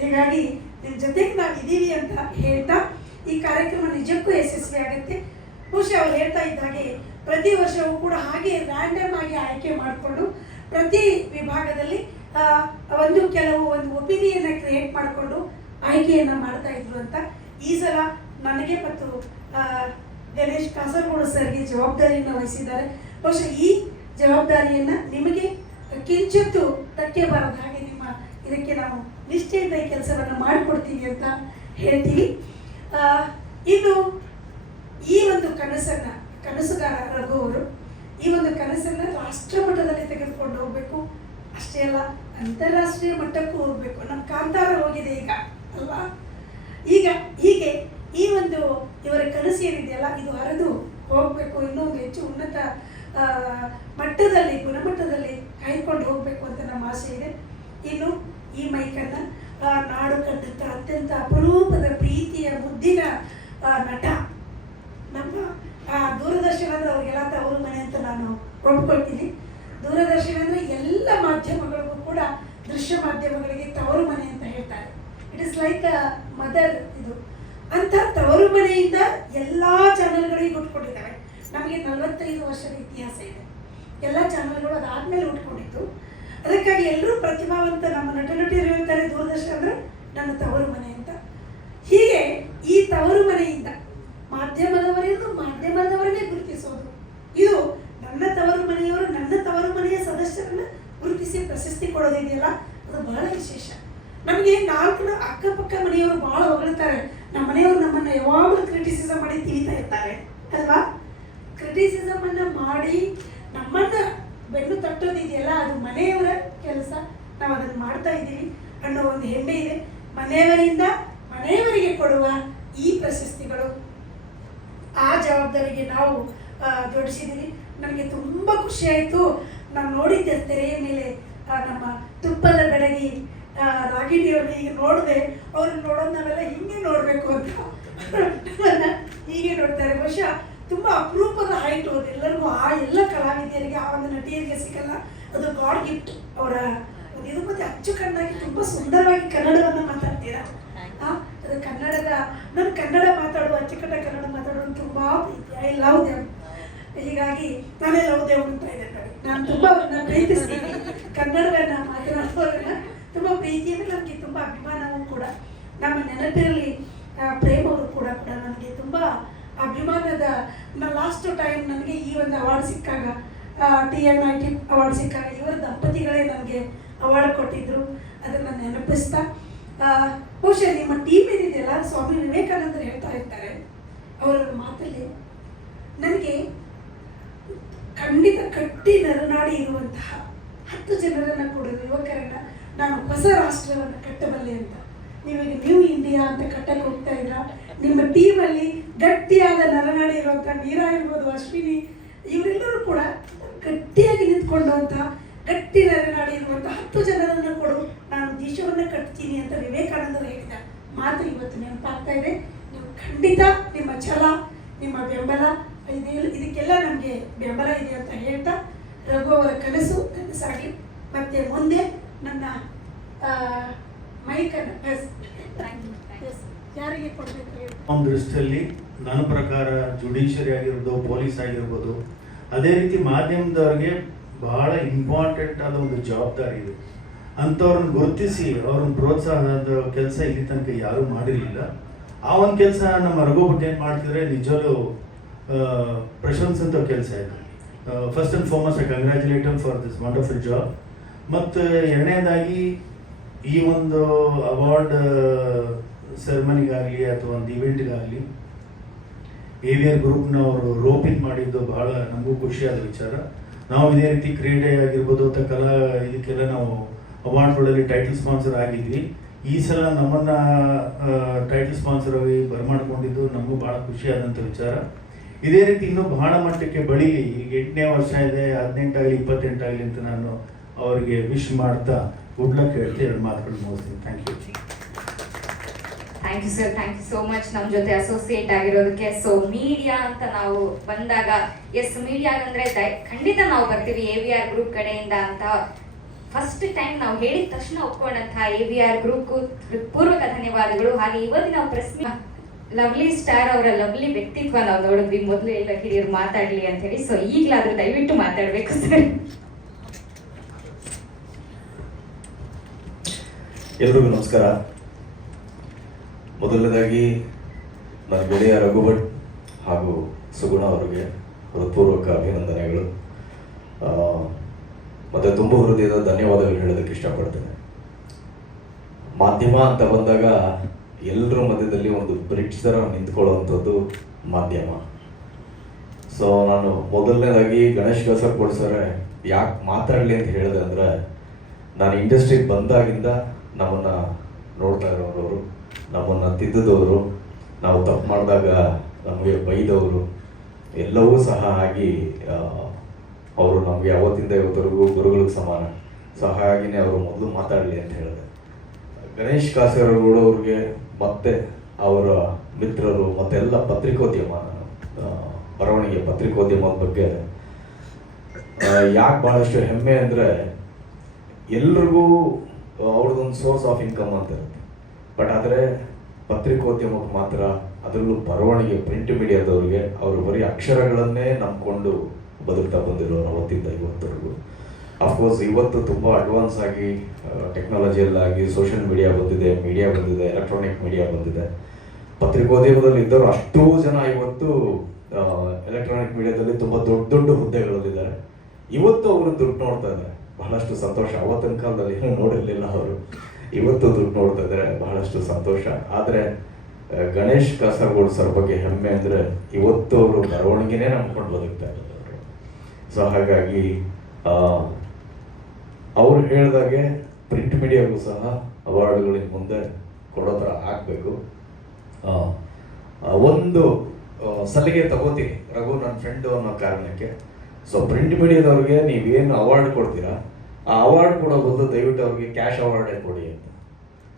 ಹೀಗಾಗಿ ನಿಮ್ಮ ಜೊತೆಗೆ ನಾವು ಇದ್ದೀವಿ ಅಂತ ಹೇಳ್ತಾ ಈ ಕಾರ್ಯಕ್ರಮ ನಿಜಕ್ಕೂ ಯಶಸ್ವಿ ಆಗುತ್ತೆ. ಬಹುಶಃ ಅವ್ರು ಹೇಳ್ತಾ ಇದ್ದಾಗೆ ಪ್ರತಿ ವರ್ಷವೂ ಕೂಡ ಹಾಗೆ ರ್ಯಾಂಡಮ್ ಆಗಿ ಆಯ್ಕೆ ಮಾಡಿಕೊಂಡು ಪ್ರತಿ ವಿಭಾಗದಲ್ಲಿ ಒಂದು ಒಪಿನಿಯನ್ನ ಕ್ರಿಯೇಟ್ ಮಾಡಿಕೊಂಡು ಆಯ್ಕೆಯನ್ನು ಮಾಡ್ತಾ ಇದ್ರು ಅಂತ. ಈ ಸಲ ನನಗೆ ಮತ್ತು ಗಣೇಶ್ ಕಾಸರಗೋಡು ಸರ್ಗೆ ಜವಾಬ್ದಾರಿಯನ್ನು ವಹಿಸಿದ್ದಾರೆ. ಬಹುಶಃ ಈ ಜವಾಬ್ದಾರಿಯನ್ನು ನಿಮಗೆ ಕಿಂಚಿತ್ತು ಧಕ್ಕೆ ಬರದ ಹಾಗೆ ನಿಮ್ಮ ಇದಕ್ಕೆ ನಾವು ನಿಷ್ಠೆಯಿಂದ ಈ ಕೆಲಸವನ್ನು ಮಾಡಿಕೊಡ್ತೀವಿ ಅಂತ ಹೇಳ್ತೀವಿ. ಇನ್ನು ಈ ಒಂದು ಕನಸುಗಾರ ರಘು ಅವರು ಈ ಒಂದು ಕನಸನ್ನು ರಾಷ್ಟ್ರ ಮಟ್ಟದಲ್ಲಿ ತೆಗೆದುಕೊಂಡು ಹೋಗಬೇಕು, ಅಷ್ಟೇ ಅಲ್ಲ ಅಂತಾರಾಷ್ಟ್ರೀಯ ಮಟ್ಟಕ್ಕೂ ಹೋಗಬೇಕು. ನಮ್ಮ ಕಾಂತಾರ ಹೋಗಿದೆ ಈಗ ಅಲ್ವಾ, ಈಗ ಹೀಗೆ ಈ ಒಂದು ಇವರ ಕನಸು ಏನಿದೆಯಲ್ಲ ಇದು ಹರಿದು ಹೋಗಬೇಕು, ಇನ್ನೊಂದು ಹೆಚ್ಚು ಉನ್ನತ ಮಟ್ಟದಲ್ಲಿ ಗುಣಮಟ್ಟದಲ್ಲಿ ಕಾಯ್ಕೊಂಡು ಹೋಗಬೇಕು ಅಂತ ನಮ್ಮ ಆಸೆ ಇದೆ. ಇನ್ನು ಈ ಮೈಕನ್ನು ನಾಡು ಕಂಡಂಥ ಅತ್ಯಂತ ಅಪರೂಪದ ಪ್ರೀತಿಯ ಮುದ್ದಿನ ನಟ ನಮ್ಮ ದೂರದರ್ಶನ ಅಂದರೆ ಅವ್ರಿಗೆಲ್ಲ ತವರು ಮನೆ ಅಂತ ನಾನು ಒಪ್ಕೊಳ್ತೀನಿ. ದೂರದರ್ಶನ ಅಂದರೆ ಎಲ್ಲ ಮಾಧ್ಯಮಗಳಿಗೂ ಕೂಡ ದೃಶ್ಯ ಮಾಧ್ಯಮಗಳಿಗೆ ತವರು ಮನೆ ಅಂತ ಹೇಳ್ತಾರೆ. It is like a mother. ಇದು ಅಂಥ ತವರು ಮನೆಯಿಂದ ಎಲ್ಲ ಚಾನಲ್ಗಳಿಗೆ ಉಟ್ಕೊಂಡಿದ್ದಾವೆ. ನಮಗೆ 45 ವರ್ಷದ ಇತಿಹಾಸ ಇದೆ, ಎಲ್ಲ ಚಾನಲ್ಗಳು ಅದಾದಮೇಲೆ ಉಟ್ಕೊಂಡಿತ್ತು. ಅದಕ್ಕಾಗಿ ಎಲ್ಲರೂ ಪ್ರತಿಭಾವಂತ ನಮ್ಮ ನಟರು ಹೇಳ್ತಾರೆ ದೂರದರ್ಶನ ಅಂದರೆ ನನ್ನ ತವರು ಮನೆ ಅಂತ. ಹೀಗೆ ಈ ತವರು ಮನೆಯಿಂದ ಮಾಧ್ಯಮದವರನ್ನೇ ಗುರುತಿಸೋದು, ಇದು ನನ್ನ ತವರು ಮನೆಯವರು, ನನ್ನ ತವರು ಮನೆಯ ಸದಸ್ಯರನ್ನು ಗುರುತಿಸಿ ಪ್ರಶಸ್ತಿ ಕೊಡೋದಿದೆಯಲ್ಲ ಅದು ಬಹಳ ವಿಶೇಷ. ನಮಗೆ 4 ಅಕ್ಕಪಕ್ಕ ಮನೆಯವರು ಬಹಳ ಹೊಗಳ್ತಾರೆ, ನಮ್ಮ ಮನೆಯವರು ನಮ್ಮನ್ನು ಯಾವಾಗಲೂ ಕ್ರಿಟಿಸಿಸಮ್ ಮಾಡಿ ತಿಳಿತಾ ಇರ್ತಾರೆ ಅಲ್ವಾ. ಕ್ರಿಟಿಸಿಸಮ್ ಅನ್ನು ಮಾಡಿ ನಮ್ಮನ್ನು ಬೆನ್ನು ತಟ್ಟೋದಿದೆಯಲ್ಲ ಅದು ಮನೆಯವರ ಕೆಲಸ, ನಾವು ಅದನ್ನು ಮಾಡ್ತಾ ಇದ್ದೀವಿ ಅನ್ನೋ ಒಂದು ಹೆಮ್ಮೆ ಇದೆ. ಮನೆಯವರಿಂದ ಮನೆಯವರಿಗೆ ಕೊಡುವ ಈ ಪ್ರಶಸ್ತಿಗಳು ಆ ಜವಾಬ್ದಾರಿಗೆ ನಾವು ಜೋಡಿಸಿದ್ದೀವಿ. ನನಗೆ ತುಂಬ ಖುಷಿ ಆಯಿತು. ನಾನು ನೋಡಿದ್ದೆ ತೆರೆಯ ಮೇಲೆ ನಮ್ಮ ತುಪ್ಪದ ಬೆಡಗಿ ರಾಗಿಣಿಯವ್ರನ್ನ ಈಗ ನೋಡಿದೆ. ಅವ್ರನ್ನ ನೋಡೋದು ನಾವೆಲ್ಲ ಹಿಂಗೆ ನೋಡಬೇಕು ಅಂತ ಹೀಗೆ ನೋಡ್ತಾರೆ. ಬಹುಶಃ ತುಂಬ ಅಪರೂಪದ ಹೈಟ್ ಹೋದ ಎಲ್ಲರಿಗೂ, ಆ ಎಲ್ಲ ಕಲಾವಿದರಿಗೆ ಆ ಒಂದು ನಟಿಯರಿಗೆ ಸಿಗಲ್ಲ, ಅದು ಗಾಡ್ ಗಿಫ್ಟ್ ಅವರ ಇದು. ಮತ್ತೆ ಅಚ್ಚುಕಟ್ಟಾಗಿ ತುಂಬ ಸುಂದರವಾಗಿ ಕನ್ನಡವನ್ನು ಮಾತಾಡ್ತೀರಾ. ಪ್ರೀತಿ. I love them. ಹೀಗಾಗಿ ನಾನೇ ಲವ್ ದೆಮ್ ಅಂತ ಇದೆ ಕಡೆ. ನಾನು ತುಂಬ ಅವ್ರನ್ನ ಪ್ರೀತಿಸ್ತೀನಿ. ಕನ್ನಡವನ್ನ ಮಾತನಾಡುವವರನ್ನ ತುಂಬ ಪ್ರೀತಿಯಿಂದ, ನನಗೆ ತುಂಬ ಅಭಿಮಾನವೂ ಕೂಡ. ನಮ್ಮ ನೆನಪಿರಲಿ ಪ್ರೇಮ್ ಅವರು ಕೂಡ ನನಗೆ ತುಂಬ ಅಭಿಮಾನದ. ಲಾಸ್ಟ್ ಟೈಮ್ ನನಗೆ ಈ ಒಂದು ಅವಾರ್ಡ್ ಸಿಕ್ಕಾಗ, TNIT ಅವಾರ್ಡ್ ಸಿಕ್ಕಾಗ ಇವರ ದಂಪತಿಗಳೇ ನನಗೆ ಅವಾರ್ಡ್ ಕೊಟ್ಟಿದ್ದರು. ಅದನ್ನು ನೆನಪಿಸ್ತಾ, ಬಹುಶಃ ನಿಮ್ಮ ಟೀಮ್ ಏನಿದೆಯಲ್ಲ, ಸ್ವಾಮಿ ವಿವೇಕಾನಂದರು ಹೇಳ್ತಾ ಇರ್ತಾರೆ ಅವರ ಮಾತಲ್ಲಿ, ನನಗೆ ಖಂಡಿತ ಕಟ್ಟಿ ನರನಾಡಿ ಇರುವಂತಹ 10 ಜನರನ್ನು ಕೊಡೋದು, ಯುವಕರನ್ನ ನಾನು ಹೊಸ ರಾಷ್ಟ್ರವನ್ನು ಕಟ್ಟಬಲ್ಲೆ ಅಂತ. ನೀವೀಗ ನ್ಯೂ ಇಂಡಿಯಾ ಅಂತ ಕಟ್ಟಕ್ಕೆ ಹೋಗ್ತಾ ಇದ್ರ, ನಿಮ್ಮ ಟೀಮಲ್ಲಿ ಗಟ್ಟಿಯಾದ ನರನಾಡಿ ಇರುವಂಥ ಮೀರಾ ಇರ್ಬೋದು, ಅಶ್ವಿನಿ, ಇವರೆಲ್ಲರೂ ಕೂಡ ಗಟ್ಟಿಯಾಗಿ ನಿಂತ್ಕೊಂಡಂಥ ಗಟ್ಟಿ ನರನಾಡಿ ಇರುವಂಥ 10 ಜನರನ್ನು ಕೊಡು, ನಾನು ದೇಶವನ್ನು ಕಟ್ತೀನಿ ಅಂತ ವಿವೇಕಾನಂದರು ಹೇಳಿದ ಮಾತು ಇವತ್ತು ನೆನಪಾಗ್ತಾ ಇದೆ. ನೀವು ಖಂಡಿತ ನಿಮ್ಮ ಛಲ, ನಿಮ್ಮ ಬೆಂಬಲ ಇದಕ್ಕೆಲ್ಲ ನಮಗೆ ಬೆಂಬಲ ಇದೆ ಅಂತ ಹೇಳ್ತಾ, ರಘು ಅವರ ಕನಸು ನನಸಾಗಲಿ. ಮತ್ತೆ ಮುಂದೆ ನನ್ನ ಮೈಕನ್ನು ಯಾರಿಗೆ ಕೊಡಬೇಕು ಹೇಳಿ. ಒಂದು ದೃಷ್ಟಿಯಲ್ಲಿ ನನ್ನ ಪ್ರಕಾರ ಜುಡಿಷಿಯರಿ ಆಗಿರ್ಬೋದು, ಪೊಲೀಸ್ ಆಗಿರ್ಬೋದು, ಅದೇ ರೀತಿ ಮಾಧ್ಯಮದವ್ರಿಗೆ ಬಹಳ ಇಂಪಾರ್ಟೆಂಟ್ ಆದ ಒಂದು ಜವಾಬ್ದಾರಿ ಇದೆ. ಅಂಥವ್ರನ್ನ ಗುರುತಿಸಿ ಅವ್ರನ್ನ ಪ್ರೋತ್ಸಾಹದ ಕೆಲಸ ಇಲ್ಲಿ ತನಕ ಯಾರೂ ಮಾಡಿರಲಿಲ್ಲ. ಆ ಒಂದು ಕೆಲಸ ನಮ್ಮ ರಘು ಭಟ್ ಏನು ಮಾಡ್ತಿದ್ರೆ ನಿಜವೂ ಪ್ರಶಂಸಂತ ಕೆಲಸ ಇದೆ. First and foremost I congratulate for this wonderful job. ಮತ್ತು ಎರಡನೇದಾಗಿ ಈ ಒಂದು ಅವಾರ್ಡ್ ಸೆರೆಮನಿಗಾಗಲಿ ಅಥವಾ ಒಂದು ಇವೆಂಟ್ಗಾಗಲಿ AVR ಗ್ರೂಪ್ನವರು ರೋಪಿಂಗ್ ಮಾಡಿದ್ದು ಬಹಳ ನಮಗೂ ಖುಷಿಯಾದ ವಿಚಾರ. ನಾವು ಇದೇ ರೀತಿ ಕ್ರೀಡೆ ಆಗಿರ್ಬೋದು ಅಥವಾ ಕಲಾ ಇದಕ್ಕೆಲ್ಲ ನಾವು ಅವಾರ್ಡ್ಗಳಲ್ಲಿ ಟೈಟಲ್ ಸ್ಪಾನ್ಸರ್ ಆಗಿದ್ವಿ. ಈ ಸಲ ನಮ್ಮನ್ನು ಟೈಟಲ್ ಸ್ಪಾನ್ಸರ್ ಆಗಿ ಬರಮಾಡ್ಕೊಂಡಿದ್ದು ನಮಗೂ ಭಾಳ ಖುಷಿಯಾದಂಥ ವಿಚಾರ. ಇದೇ ರೀತಿ ಇನ್ನೂ ಬಹಳ ಮಟ್ಟಕ್ಕೆ ಬೆಳೀಲಿ. ಈಗ 8ನೇ ವರ್ಷ ಇದೆ, 18 ಆಗಲಿ 28 ಆಗಲಿ ಅಂತ ನಾನು ಅವರಿಗೆ ವಿಶ್ ಮಾಡ್ತಾ ಗುಡ್ ಲಕ್ ಹೇಳ್ತಾ 2 ಮಾತುಗಳು ಮುಗಿಸ್ತೀನಿ. Thank you. Thank you sir, thank you so much ನಮ್ಮ ಜೊತೆ ಅಸೋಸಿಯೇಟ್ ಆಗಿರೋದಕ್ಕೆ. ಸೊ ಮೀಡಿಯಾ ಅಂತ ನಾವು ಬಂದಾಗ, ಎಸ್ ಮೀಡಿಯಾ ಅಂದ್ರೆ ಖಂಡಿತ ನಾವು ಬರ್ತೀವಿ AVR ಗ್ರೂಪ್ ಕಡೆಯಿಂದ ಅಂತ ಫಸ್ಟ್ ಟೈಮ್ ನಾವು ಹೇಳಿದ ತಕ್ಷಣ ಒಪ್ಕೊಂಡಂತಹ AVR ಗ್ರೂಪ್ ಪೂರ್ವಕ ಧನ್ಯವಾದಗಳು. ಹಾಗೆ ಇವತ್ತಿನ ಪ್ರೆಸ್ ಲವ್ಲಿ ಸ್ಟಾರ್ ಅವರ ಲವ್ಲಿ ವ್ಯಕ್ತಿತ್ವ ನಾವು ನೋಡಿದ್ವಿ. ಮೊದಲು ಎಲ್ಲ ಹಿರಿಯರು ಮಾತಾಡ್ಲಿ ಅಂತ ಹೇಳಿ, ಸೊ ಈಗಲಾದ್ರೂ ದಯವಿಟ್ಟು ಮಾತಾಡ್ಬೇಕು ಸರ್. ಎಲ್ರಿಗೂ ನಮಸ್ಕಾರ. ಮೊದಲನೇದಾಗಿ ನನ್ನ ಗೆಳೆಯ ರಘು ಭಟ್ ಹಾಗೂ ಸುಗುಣ ಅವರಿಗೆ ಹೃತ್ಪೂರ್ವಕ ಅಭಿನಂದನೆಗಳು ಮತ್ತು ತುಂಬ ಹೃದಯದ ಧನ್ಯವಾದಗಳು ಹೇಳೋದಕ್ಕೆ ಇಷ್ಟಪಡ್ತೇನೆ. ಮಾಧ್ಯಮ ಅಂತ ಬಂದಾಗ ಎಲ್ಲರ ಮಧ್ಯದಲ್ಲಿ ಒಂದು ಬ್ರಿಡ್ಜ್ ಥರ ನಿಂತ್ಕೊಳ್ಳುವಂಥದ್ದು ಮಾಧ್ಯಮ. ಸೊ ನಾನು ಮೊದಲನೇದಾಗಿ ಗಣೇಶ್ ಕಾಸರಗೋಡು ಸರ್ ಯಾಕೆ ಮಾತಾಡಲಿ ಅಂತ ಹೇಳಿದೆ ಅಂದರೆ, ನಾನು ಇಂಡಸ್ಟ್ರಿಗೆ ಬಂದಾಗಿಂದ ನಮ್ಮನ್ನು ನೋಡ್ತಾ ಇರೋರವರು, ನಮ್ಮನ್ನು ತಿದ್ದಿದವರು, ನಾವು ತಪ್ಪು ಮಾಡಿದಾಗ ನಮಗೆ ಬೈದವರು ಎಲ್ಲವೂ ಸಹ ಆಗಿ ಅವರು ನಮಗೆ ಯಾವತ್ತಿಂದ ಇವತ್ತರೆಗೂ ಗುರುಗಳಿಗೆ ಸಮಾನ. ಸೊ ಹಾಗಾಗಿನೇ ಅವರು ಮೊದಲು ಮಾತಾಡಲಿ ಅಂತ ಹೇಳಿದೆ. ಗಣೇಶ್ ಕಾಸರಗೋಡು ಅವ್ರಿಗೆ ಮತ್ತು ಅವರ ಮಿತ್ರರು ಮತ್ತೆಲ್ಲ ಪತ್ರಿಕೋದ್ಯಮ, ಬರವಣಿಗೆ ಪತ್ರಿಕೋದ್ಯಮದ ಬಗ್ಗೆ ಯಾಕೆ ಭಾಳಷ್ಟು ಹೆಮ್ಮೆ ಅಂದರೆ, ಎಲ್ರಿಗೂ ಅವ್ರದ್ದೊಂದು ಸೋರ್ಸ್ ಆಫ್ ಇನ್ಕಮ್ ಅಂತ ಇರುತ್ತೆ. ಬಟ್ ಆದರೆ ಪತ್ರಿಕೋದ್ಯಮಕ್ಕೆ ಮಾತ್ರ, ಅದರಲ್ಲೂ ಬರವಣಿಗೆ ಪ್ರಿಂಟ್ ಮೀಡಿಯಾದವ್ರಿಗೆ, ಅವರು ಬರೀ ಅಕ್ಷರಗಳನ್ನೇ ನಂಬಿಕೊಂಡು ಬದುಕ್ತಾ ಬಂದಿರೋರು ಅವತ್ತಿಂದ ಇವತ್ತರೆಗೂ. ಅಫ್ಕೋರ್ಸ್ ಇವತ್ತು ತುಂಬ ಅಡ್ವಾನ್ಸ್ ಆಗಿ ಟೆಕ್ನಾಲಜಿಯಲ್ಲಾಗಿ ಸೋಷಿಯಲ್ ಮೀಡಿಯಾ ಬಂದಿದೆ, ಮೀಡಿಯಾ ಬಂದಿದೆ, ಎಲೆಕ್ಟ್ರಾನಿಕ್ ಮೀಡಿಯಾ ಬಂದಿದೆ. ಪತ್ರಿಕೋದ್ಯಮದಲ್ಲಿ ಇದ್ದವರು ಅಷ್ಟೂ ಜನ ಇವತ್ತು ಎಲೆಕ್ಟ್ರಾನಿಕ್ ಮೀಡಿಯಾದಲ್ಲಿ ತುಂಬ ದೊಡ್ಡ ದೊಡ್ಡ ಹುದ್ದೆಗಳಲ್ಲಿದ್ದಾರೆ. ಇವತ್ತು ಅವರು ದುಡ್ಡು ನೋಡ್ತಾ ಇದ್ದಾರೆ, ಬಹಳಷ್ಟು ಸಂತೋಷ. ಅವತ್ತಿನ ಕಾಲದಲ್ಲಿ ಏನೂ ನೋಡಿರಲಿಲ್ಲ ಅವರು, ಇವತ್ತು ದುಡ್ಡು ನೋಡ್ತಾ ಇದ್ದಾರೆ, ಬಹಳಷ್ಟು ಸಂತೋಷ. ಆದರೆ ಗಣೇಶ್ ಕಾಸರಗೋಡು ಸರ್ ಬಗ್ಗೆ ಹೆಮ್ಮೆ ಅಂದರೆ, ಇವತ್ತು ಅವರು ಬರವಣಿಗೆನೇ ನಂಬ್ಕೊಂಡು ಬದುಕ್ತಾ ಇದ್ದಾರೆ. ಸೊ ಹಾಗಾಗಿ ಅವ್ರು ಹೇಳಿದಾಗೆ ಪ್ರಿಂಟ್ ಮೀಡಿಯಾಗೂ ಸಹ ಅವಾರ್ಡ್ಗಳಿಗೆ ಮುಂದೆ ಕೊಡೋ ಥರ ಆಗಬೇಕು. ಒಂದು ಸಲಿಗೆ ತಗೋತೀನಿ, ರಘು ನನ್ನ ಫ್ರೆಂಡು ಅನ್ನೋ ಕಾರಣಕ್ಕೆ. ಸೊ ಪ್ರಿಂಟ್ ಮೀಡಿಯಾದವ್ರಿಗೆ ನೀವೇನು ಅವಾರ್ಡ್ ಕೊಡ್ತೀರಾ, ಆ ಅವಾರ್ಡ್ ಕೊಡೋ ಬದಲು ದಯವಿಟ್ಟು ಅವ್ರಿಗೆ ಕ್ಯಾಶ್ ಅವಾರ್ಡೇ ಕೊಡಿ ಅಂತ.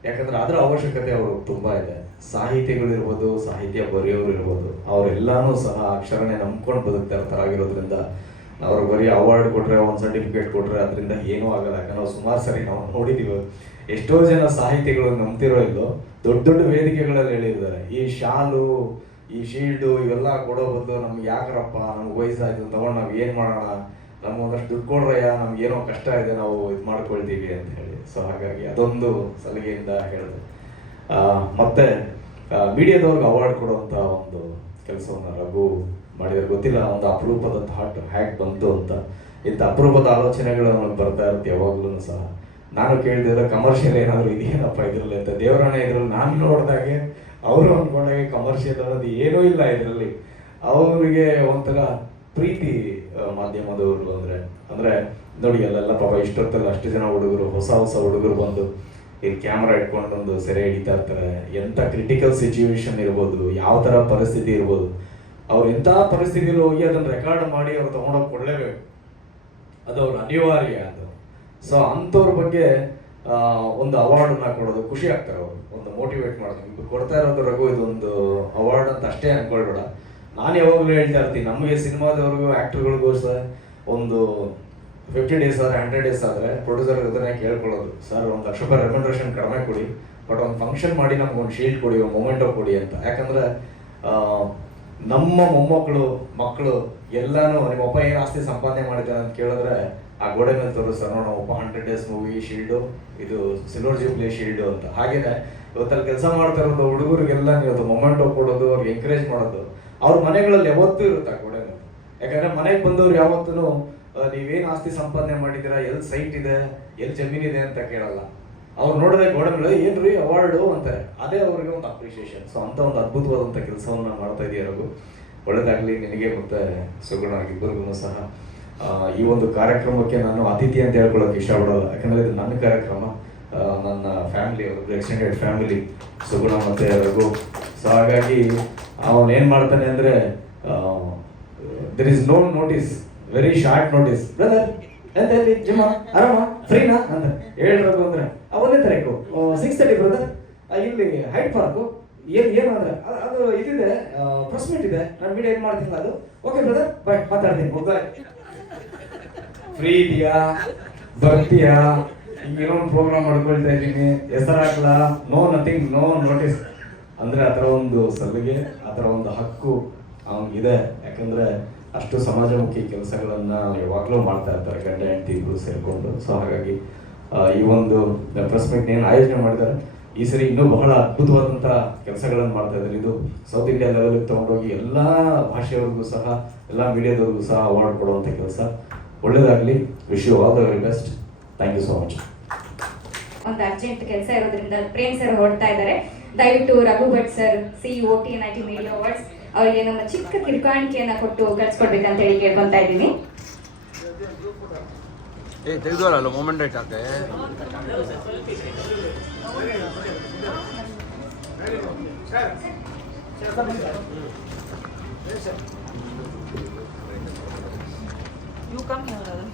ಯಾಕಂದರೆ ಅದರ ಅವಶ್ಯಕತೆ ಅವ್ರಿಗೆ ತುಂಬ ಇದೆ. ಸಾಹಿತಿಗಳಿರ್ಬೋದು, ಸಾಹಿತ್ಯ ಬರೆಯೋರು ಇರ್ಬೋದು, ಅವರೆಲ್ಲನೂ ಸಹ ಅಕ್ಷರನೇ ನಂಬ್ಕೊಂಡು ಬದುಕ್ತಾ ಇರ್ತಾರೆ. ಆಗಿರೋದ್ರಿಂದ ಅವ್ರಿಗೆ ಬರೀ ಅವಾರ್ಡ್ ಕೊಟ್ಟರೆ, ಒಂದು ಸರ್ಟಿಫಿಕೇಟ್ ಕೊಟ್ಟರೆ ಅದರಿಂದ ಏನೂ ಆಗಲ್ಲ. ಯಾಕಂದ್ರೆ ನಾವು ಸುಮಾರು ಸರಿ ನಾವು ನೋಡಿದ್ದೀವಿ, ಎಷ್ಟೋ ಜನ ಸಾಹಿತಿಗಳು ನಂಬ್ತಿರೋ ಇಲ್ಲೋ ದೊಡ್ಡ ದೊಡ್ಡ ವೇದಿಕೆಗಳಲ್ಲಿ ಹೇಳಿದ್ದಾರೆ, ಈ ಶಾಲು ಈ ಶೀಲ್ಡು ಇವೆಲ್ಲ ಕೊಡೋ ಬದಲು ನಮ್ಗೆ ಯಾಕ್ರಪ್ಪ, ನಮ್ಗೆ ವಯಸ್ಸಾಯ್ತು ತಗೊಂಡು ನಾವು ಏನು ಮಾಡೋಣ, ನಮ್ಗೆ ಒಂದಷ್ಟು ದುಡ್ಡು ಕೊಡ್ರಯ್ಯ, ನಮ್ಗೆ ಏನೋ ಕಷ್ಟ ಇದೆ, ನಾವು ಇದು ಮಾಡ್ಕೊಳ್ತೀವಿ ಅಂತ ಹೇಳಿ. ಸೊ ಹಾಗಾಗಿ ಅದೊಂದು ಸಲಿಗೆಯಿಂದ ಹೇಳಿದೆ. ಮತ್ತೆ ಮೀಡಿಯಾದವ್ರಿಗೆ ಅವಾರ್ಡ್ ಕೊಡುವಂಥ ಒಂದು ಕೆಲಸವನ್ನು ರಘು ಮಾಡಿದರೆ ಗೊತ್ತಿಲ್ಲ, ಒಂದು ಅಪರೂಪದ ಥಾಟ್ ಹ್ಯಾಕ್ ಬಂತು ಅಂತ. ಇಂಥ ಅಪರೂಪದ ಆಲೋಚನೆಗಳು ನಮಗೆ ಬರ್ತಾ ಇರುತ್ತೆ ಯಾವಾಗಲೂ ಸಹ. ನಾನು ಕೇಳಿದ್ರೆ ಕಮರ್ಷಿಯಲ್ ಏನಾದರೂ ಇದೆಯೇನಪ್ಪ ಇದರಲ್ಲಿ ಅಂತ. ದೇವರಾಣೆ ಇದರಲ್ಲಿ ನಾನು ನೋಡಿದಾಗೆ ಅವರು ಅಂದ್ಕೊಂಡಾಗೆ ಕಮರ್ಷಿಯಲ್ ಅನ್ನೋದು ಏನೂ ಇಲ್ಲ ಇದರಲ್ಲಿ. ಅವರಿಗೆ ಒಂಥರ ಪ್ರೀತಿ ಮಾಧ್ಯಮದವರು ಅಂದರೆ ನೋಡಿ ಅಲ್ಲೆಲ್ಲ ಪಾಪ ಇಷ್ಟೊತ್ತಲ್ಲ ಅಷ್ಟು ಜನ ಹುಡುಗರು, ಹೊಸ ಹುಡುಗರು ಬಂದು ಇಲ್ಲಿ ಕ್ಯಾಮ್ರಾ ಇಟ್ಕೊಂಡೊಂದು ಸೆರೆ ಹಿಡಿತಾ ಇರ್ತಾರೆ. ಎಂಥ ಕ್ರಿಟಿಕಲ್ ಸಿಚುವೇಶನ್ ಇರ್ಬೋದು, ಯಾವ ಥರ ಪರಿಸ್ಥಿತಿ ಇರ್ಬೋದು, ಅವ್ರು ಎಂಥ ಪರಿಸ್ಥಿತಿಯಲ್ಲಿ ಹೋಗಿ ಅದನ್ನು ರೆಕಾರ್ಡ್ ಮಾಡಿ ಅವ್ರು ತೊಗೊಂಡೋಗಿ ಕೊಡಲೇಬೇಕು, ಅದು ಅವ್ರ ಅನಿವಾರ್ಯ ಅದು. ಸೊ ಅಂಥವ್ರ ಬಗ್ಗೆ ಒಂದು ಅವಾರ್ಡನ್ನ ಕೊಡೋದು ಖುಷಿ ಆಗ್ತಾರೆ, ಅವರು ಒಂದು ಮೋಟಿವೇಟ್ ಮಾಡೋದು. ಇದು ಕೊಡ್ತಾ ಇರೋದು ರಘು ಇದೊಂದು ಅವಾರ್ಡ್ ಅಂತ ಅಷ್ಟೇ ಅನ್ಕೊಳ್ಬೇಡ. ನಾನು ಯಾವಾಗಲೂ ಹೇಳ್ತಾ ಇರ್ತೀನಿ, ನಮಗೆ ಸಿನಿಮಾದವ್ರಿಗೂ ಆ್ಯಕ್ಟ್ರುಗಳಿಗೂ ಸಹ ಒಂದು 50 days ಆದರೆ 100 days ಆದರೆ ಪ್ರೊಡ್ಯೂಸರ್ ಇದನ್ನೇ ಕೇಳ್ಕೊಳ್ಳೋದು, ಸರ್ 1 ಲಕ್ಷ ರೂಪಾಯಿ ರೆಮ್ಯುನರೇಷನ್ ಕಡಿಮೆ ಕೊಡಿ, ಬಟ್ ಒಂದು ಫಂಕ್ಷನ್ ಮಾಡಿ ನಮ್ಗೆ ಒಂದು ಶೀಲ್ಡ್ ಕೊಡಿ, ಒಂದು ಮೊಮೆಂಟೋ ಕೊಡಿ ಅಂತ. ಯಾಕಂದರೆ ನಮ್ಮ ಮಕ್ಕಳು ಎಲ್ಲನೂ ನಿಮ್ಮಪ್ಪ ಏನು ಆಸ್ತಿ ಸಂಪಾದನೆ ಮಾಡಿದ್ದಾನೆ ಅಂತ ಕೇಳಿದ್ರೆ ಆ ಗೋಡೆ ಮೇಲೆ ತೋರಿಸ್ತಾರೆ, ನಮ್ಮಪ್ಪ 100 days ಮೂವಿ ಶೀಲ್ಡು, ಇದು ಸಿಲ್ವರ್ ಜೂಬ್ಲಿ ಶೀಲ್ಡು ಅಂತ. ಹಾಗೆಯೇ ಇವತ್ತಲ್ಲಿ ಕೆಲಸ ಮಾಡ್ತಾ ಇರೋದು ಹುಡುಗರಿಗೆಲ್ಲ ನೀವು ಮೊಮೆಂಟೋ ಕೊಡೋದು, ಅವ್ರಿಗೆ ಎಂಕರೇಜ್ ಮಾಡೋದು ಅವ್ರ ಮನೆಗಳಲ್ಲಿ ಯಾವತ್ತೂ ಇರುತ್ತೆ ಆ ಗೋಡೆ ಮೇಲೆ. ಯಾಕಂದರೆ ಮನೆಗೆ ಬಂದವ್ರು ಯಾವತ್ತೂ ನೀವೇನು ಆಸ್ತಿ ಸಂಪಾದನೆ ಮಾಡಿದ್ದೀರಾ, ಎಲ್ಲಿ ಸೈಟ್ ಇದೆ, ಎಲ್ಲಿ ಜಮೀನಿದೆ ಅಂತ ಕೇಳಲ್ಲ. ಅವ್ರು ನೋಡಿದ್ರೆ ಗೋಡೆ ಮೇಲೆ ಏನ್ರಿ ಅವಾರ್ಡು ಅಂತಾರೆ, ಅದೇ ಅವ್ರಿಗೆ ಒಂದು ಅಪ್ರಿಷಿಯೇಷನ್. ಸೊ ಅಂಥ ಒಂದು ಅದ್ಭುತವಾದಂಥ ಕೆಲಸವನ್ನು ಮಾಡ್ತಾ ಇದೆಯಾ ರಘು, ಒಳ್ಳೆಯದಾಗಲಿ ನಿನಗೆ ಮತ್ತು ಸುಗುಣ ಇಬ್ಬರಿಗೂ ಸಹ. ಈ ಒಂದು ಕಾರ್ಯಕ್ರಮಕ್ಕೆ ನಾನು ಅತಿಥಿ ಅಂತ ಹೇಳ್ಕೊಳ್ಳೋಕೆ ಇಷ್ಟಪಡೋಲ್ಲ, ಯಾಕಂದರೆ ಇದು ನನ್ನ ಕಾರ್ಯಕ್ರಮ, ನನ್ನ ಫ್ಯಾಮಿಲಿ, ಅವ್ರದ್ದು ಎಕ್ಸ್ಟೆಂಡೆಡ್ ಫ್ಯಾಮಿಲಿ ಸುಗುಣ ಮತ್ತು ರಘು. ಸೊ ಹಾಗಾಗಿ ಅವನೇನು ಮಾಡ್ತಾನೆ ಅಂದರೆ there is no notice, very short notice. Brother ಎಂತ ಹೇಳಿ ಜಿಮ್ಮ ಆರಾಮ ಫ್ರೀನಾ ಅಂತ ಹೇಳ್ರಘು ಅಂದರೆ 1ನೇ ತಾರೀಕು 6:30 ಬ್ರದರ್ ಇಲ್ಲಿ ಹೈಟ್ ಪಾರ್ಕು ಏನು ಅಂದರೆ ಅದು ಇದಿದೆ, ಪ್ರೆಸ್ ಮೀಟ್ ಇದೆ, ನಾನು ಮೀಡಿಯಾ ಏನು ಮಾಡ್ತಿಲ್ಲ ಅದು. ಓಕೆ ಬ್ರದರ್ ಬಾಯ್, ಮಾತಾಡ್ತೀನಿ ಬಾಯ್. ಫ್ರೀ ಇದೆಯಾ, ಬರ್ತೀಯಾ, ಹಿಂಗೇನೋ ಒಂದು ಪ್ರೋಗ್ರಾಮ್ ಮಾಡ್ಕೊಳ್ತಾ ಇದ್ದೀನಿ, ಹೆಸರು ಹಾಕ್ಲಾ, ನೋ ನಥಿಂಗ್, ನೋ ನೋಟಿಸ್ ಅಂದರೆ ಆ ಥರ ಒಂದು ಸಲಿಗೆ, ಆ ಥರ ಒಂದು ಹಕ್ಕು ಅವನಿಗಿದೆ. ಯಾಕಂದರೆ ಅಷ್ಟು ಸಮಾಜಮುಖಿ ಕೆಲಸಗಳನ್ನು ಯಾವಾಗಲೂ ಮಾಡ್ತಾ ಇರ್ತಾರೆ ಗಂಡ ಹೆಂಡತಿ ಇಬ್ಬರು ಸೇರಿಕೊಂಡು. ಸೊ ಹಾಗಾಗಿ ಈ ಒಂದು ಪ್ರೆಸ್ ಮೀಟ್ ಏನು ಆಯೋಜನೆ ಮಾಡಿದ್ದಾರೆ ಈ ಸರಿ ಇನ್ನೂ ಬಹಳ ಅದ್ಭುತವಾದಂಥ ಕೆಲಸಗಳನ್ನು ಮಾಡ್ತಾ ಇದ್ದಾರೆ. ಇದು ಸೌತ್ ಇಂಡಿಯಾ ಲೆವೆಲ್ಗೆ ತೊಗೊಂಡೋಗಿ ಎಲ್ಲ ಭಾಷೆಯವ್ರಿಗೂ ಸಹ, ಎಲ್ಲ ಮೀಡಿಯಾದವ್ರಿಗೂ ಸಹ ಅವಾರ್ಡ್ ಕೊಡುವಂಥ ಕೆಲಸ. ಒಳ್ಳೆಯದಾಗಲಿ, wish you all the very best. Thank you so much. ಒಂದು ಅರ್ಜೆಂಟ್ ಕೆಲಸ ಇರೋದ್ರಿಂದ ಪ್ರೇಮ್ ಸರ್ ಹೊರಡ್ತಾ ಇದ್ದಾರೆ. ದಯವಿಟ್ಟು Raghu Bhat sir, CEO TNIT media awards, ಅವರಿಗೆ ನಮ್ಮ ಚಿಕ್ಕ ಕಿರುಕಾಣಿಕೆಯನ್ನ ಕೊಟ್ಟು ಕಳ್ಸ್ಕೊಡ್ಬೇಕಂತ ಹೇಳಿ ಕೇಳ್ಕೊಂತಾ ಇದ್ದೀನಿ. ತೆಗೆದುವಲ್ಲ ಮೊಮೆಂಟ್ ರೈಟ್ ಹಾಕೆ. You come here, Radha.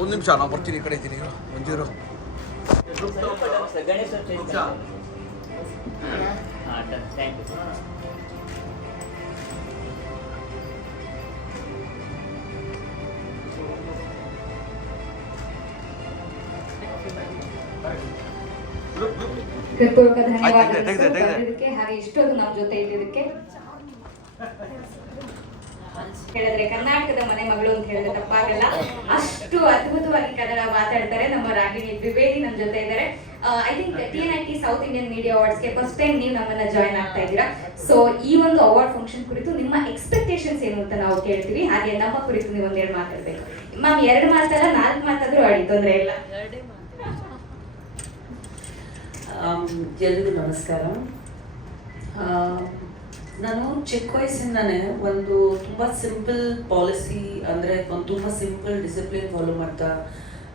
ಒಂದು ನಿಮಿಷ, ನಾವು ಬರ್ತೀನಿ, ಈ ಕಡೆ ಇದ್ದೀನಿ ಮಂಜೂರು. ಗಣೇಶ ಹೃತ್ಪೂರ್ವಕ ಧನ್ಯವಾದಗಳು ಹಾಗೆ ಇಷ್ಟೊಂದು ನಮ್ಮ ಜೊತೆ ಇದ್ದಿದ್ದಕ್ಕೆ. ಹೇಳಿದ್ರೆ ಕರ್ನಾಟಕದ ಮನೆ ಮಗಳು ಅಂತ ಹೇಳಿದ್ರೆ ತಪ್ಪಾಗಲ್ಲ, ಅಷ್ಟು ಅದ್ಭುತವಾಗಿ ಕನ್ನಡ ಮಾತಾಡ್ತಾರೆ ನಮ್ಮ ರಾಗಿಣಿ ದ್ವಿವೇದಿ ನಮ್ಮ ಜೊತೆ ಇದ್ದಾರೆ. I think TNIT south Indian media ಅವಾರ್ಡ್ಸ್ಗೆ ಫಸ್ಟ್ ಟೈಮ್ ನೀವು ನಮ್ಮನ್ನ ಜಾಯ್ನ್ ಆಗ್ತಾ ಇದ್ದೀರಾ. ಸೊ ಈ ಒಂದು ಅವಾರ್ಡ್ ಫಂಕ್ಷನ್ ಕುರಿತು ನಿಮ್ಮ ಎಕ್ಸ್ಪೆಕ್ಟೇಷನ್ಸ್ ಏನು ಅಂತ ನಾವು ಕೇಳ್ತೀವಿ, ಹಾಗೆ ನಮ್ಮ ಕುರಿತು ನೀವು ಒಂದೆರಡು ಮಾತಾಡ್ಬೇಕು. ಮ್ಯಾಮ್ 2 ಮಾತಲ್ಲ 4 ಮಾತಾದ್ರೂ ಅಡಿ ತೊಂದರೆ ಇಲ್ಲ. ಎಲ್ರಿಗೂ ನಮಸ್ಕಾರ. ನಾನು ಚಿಕ್ಕ ವಯಸ್ಸಿಂದಾನೆ ಒಂದು ತುಂಬ ಸಿಂಪಲ್ ಪಾಲಿಸಿ, ಅಂದರೆ ಒಂದು ತುಂಬ ಸಿಂಪಲ್ ಡಿಸಿಪ್ಲಿನ್ ಫಾಲೋ ಮಾಡ್ತಾ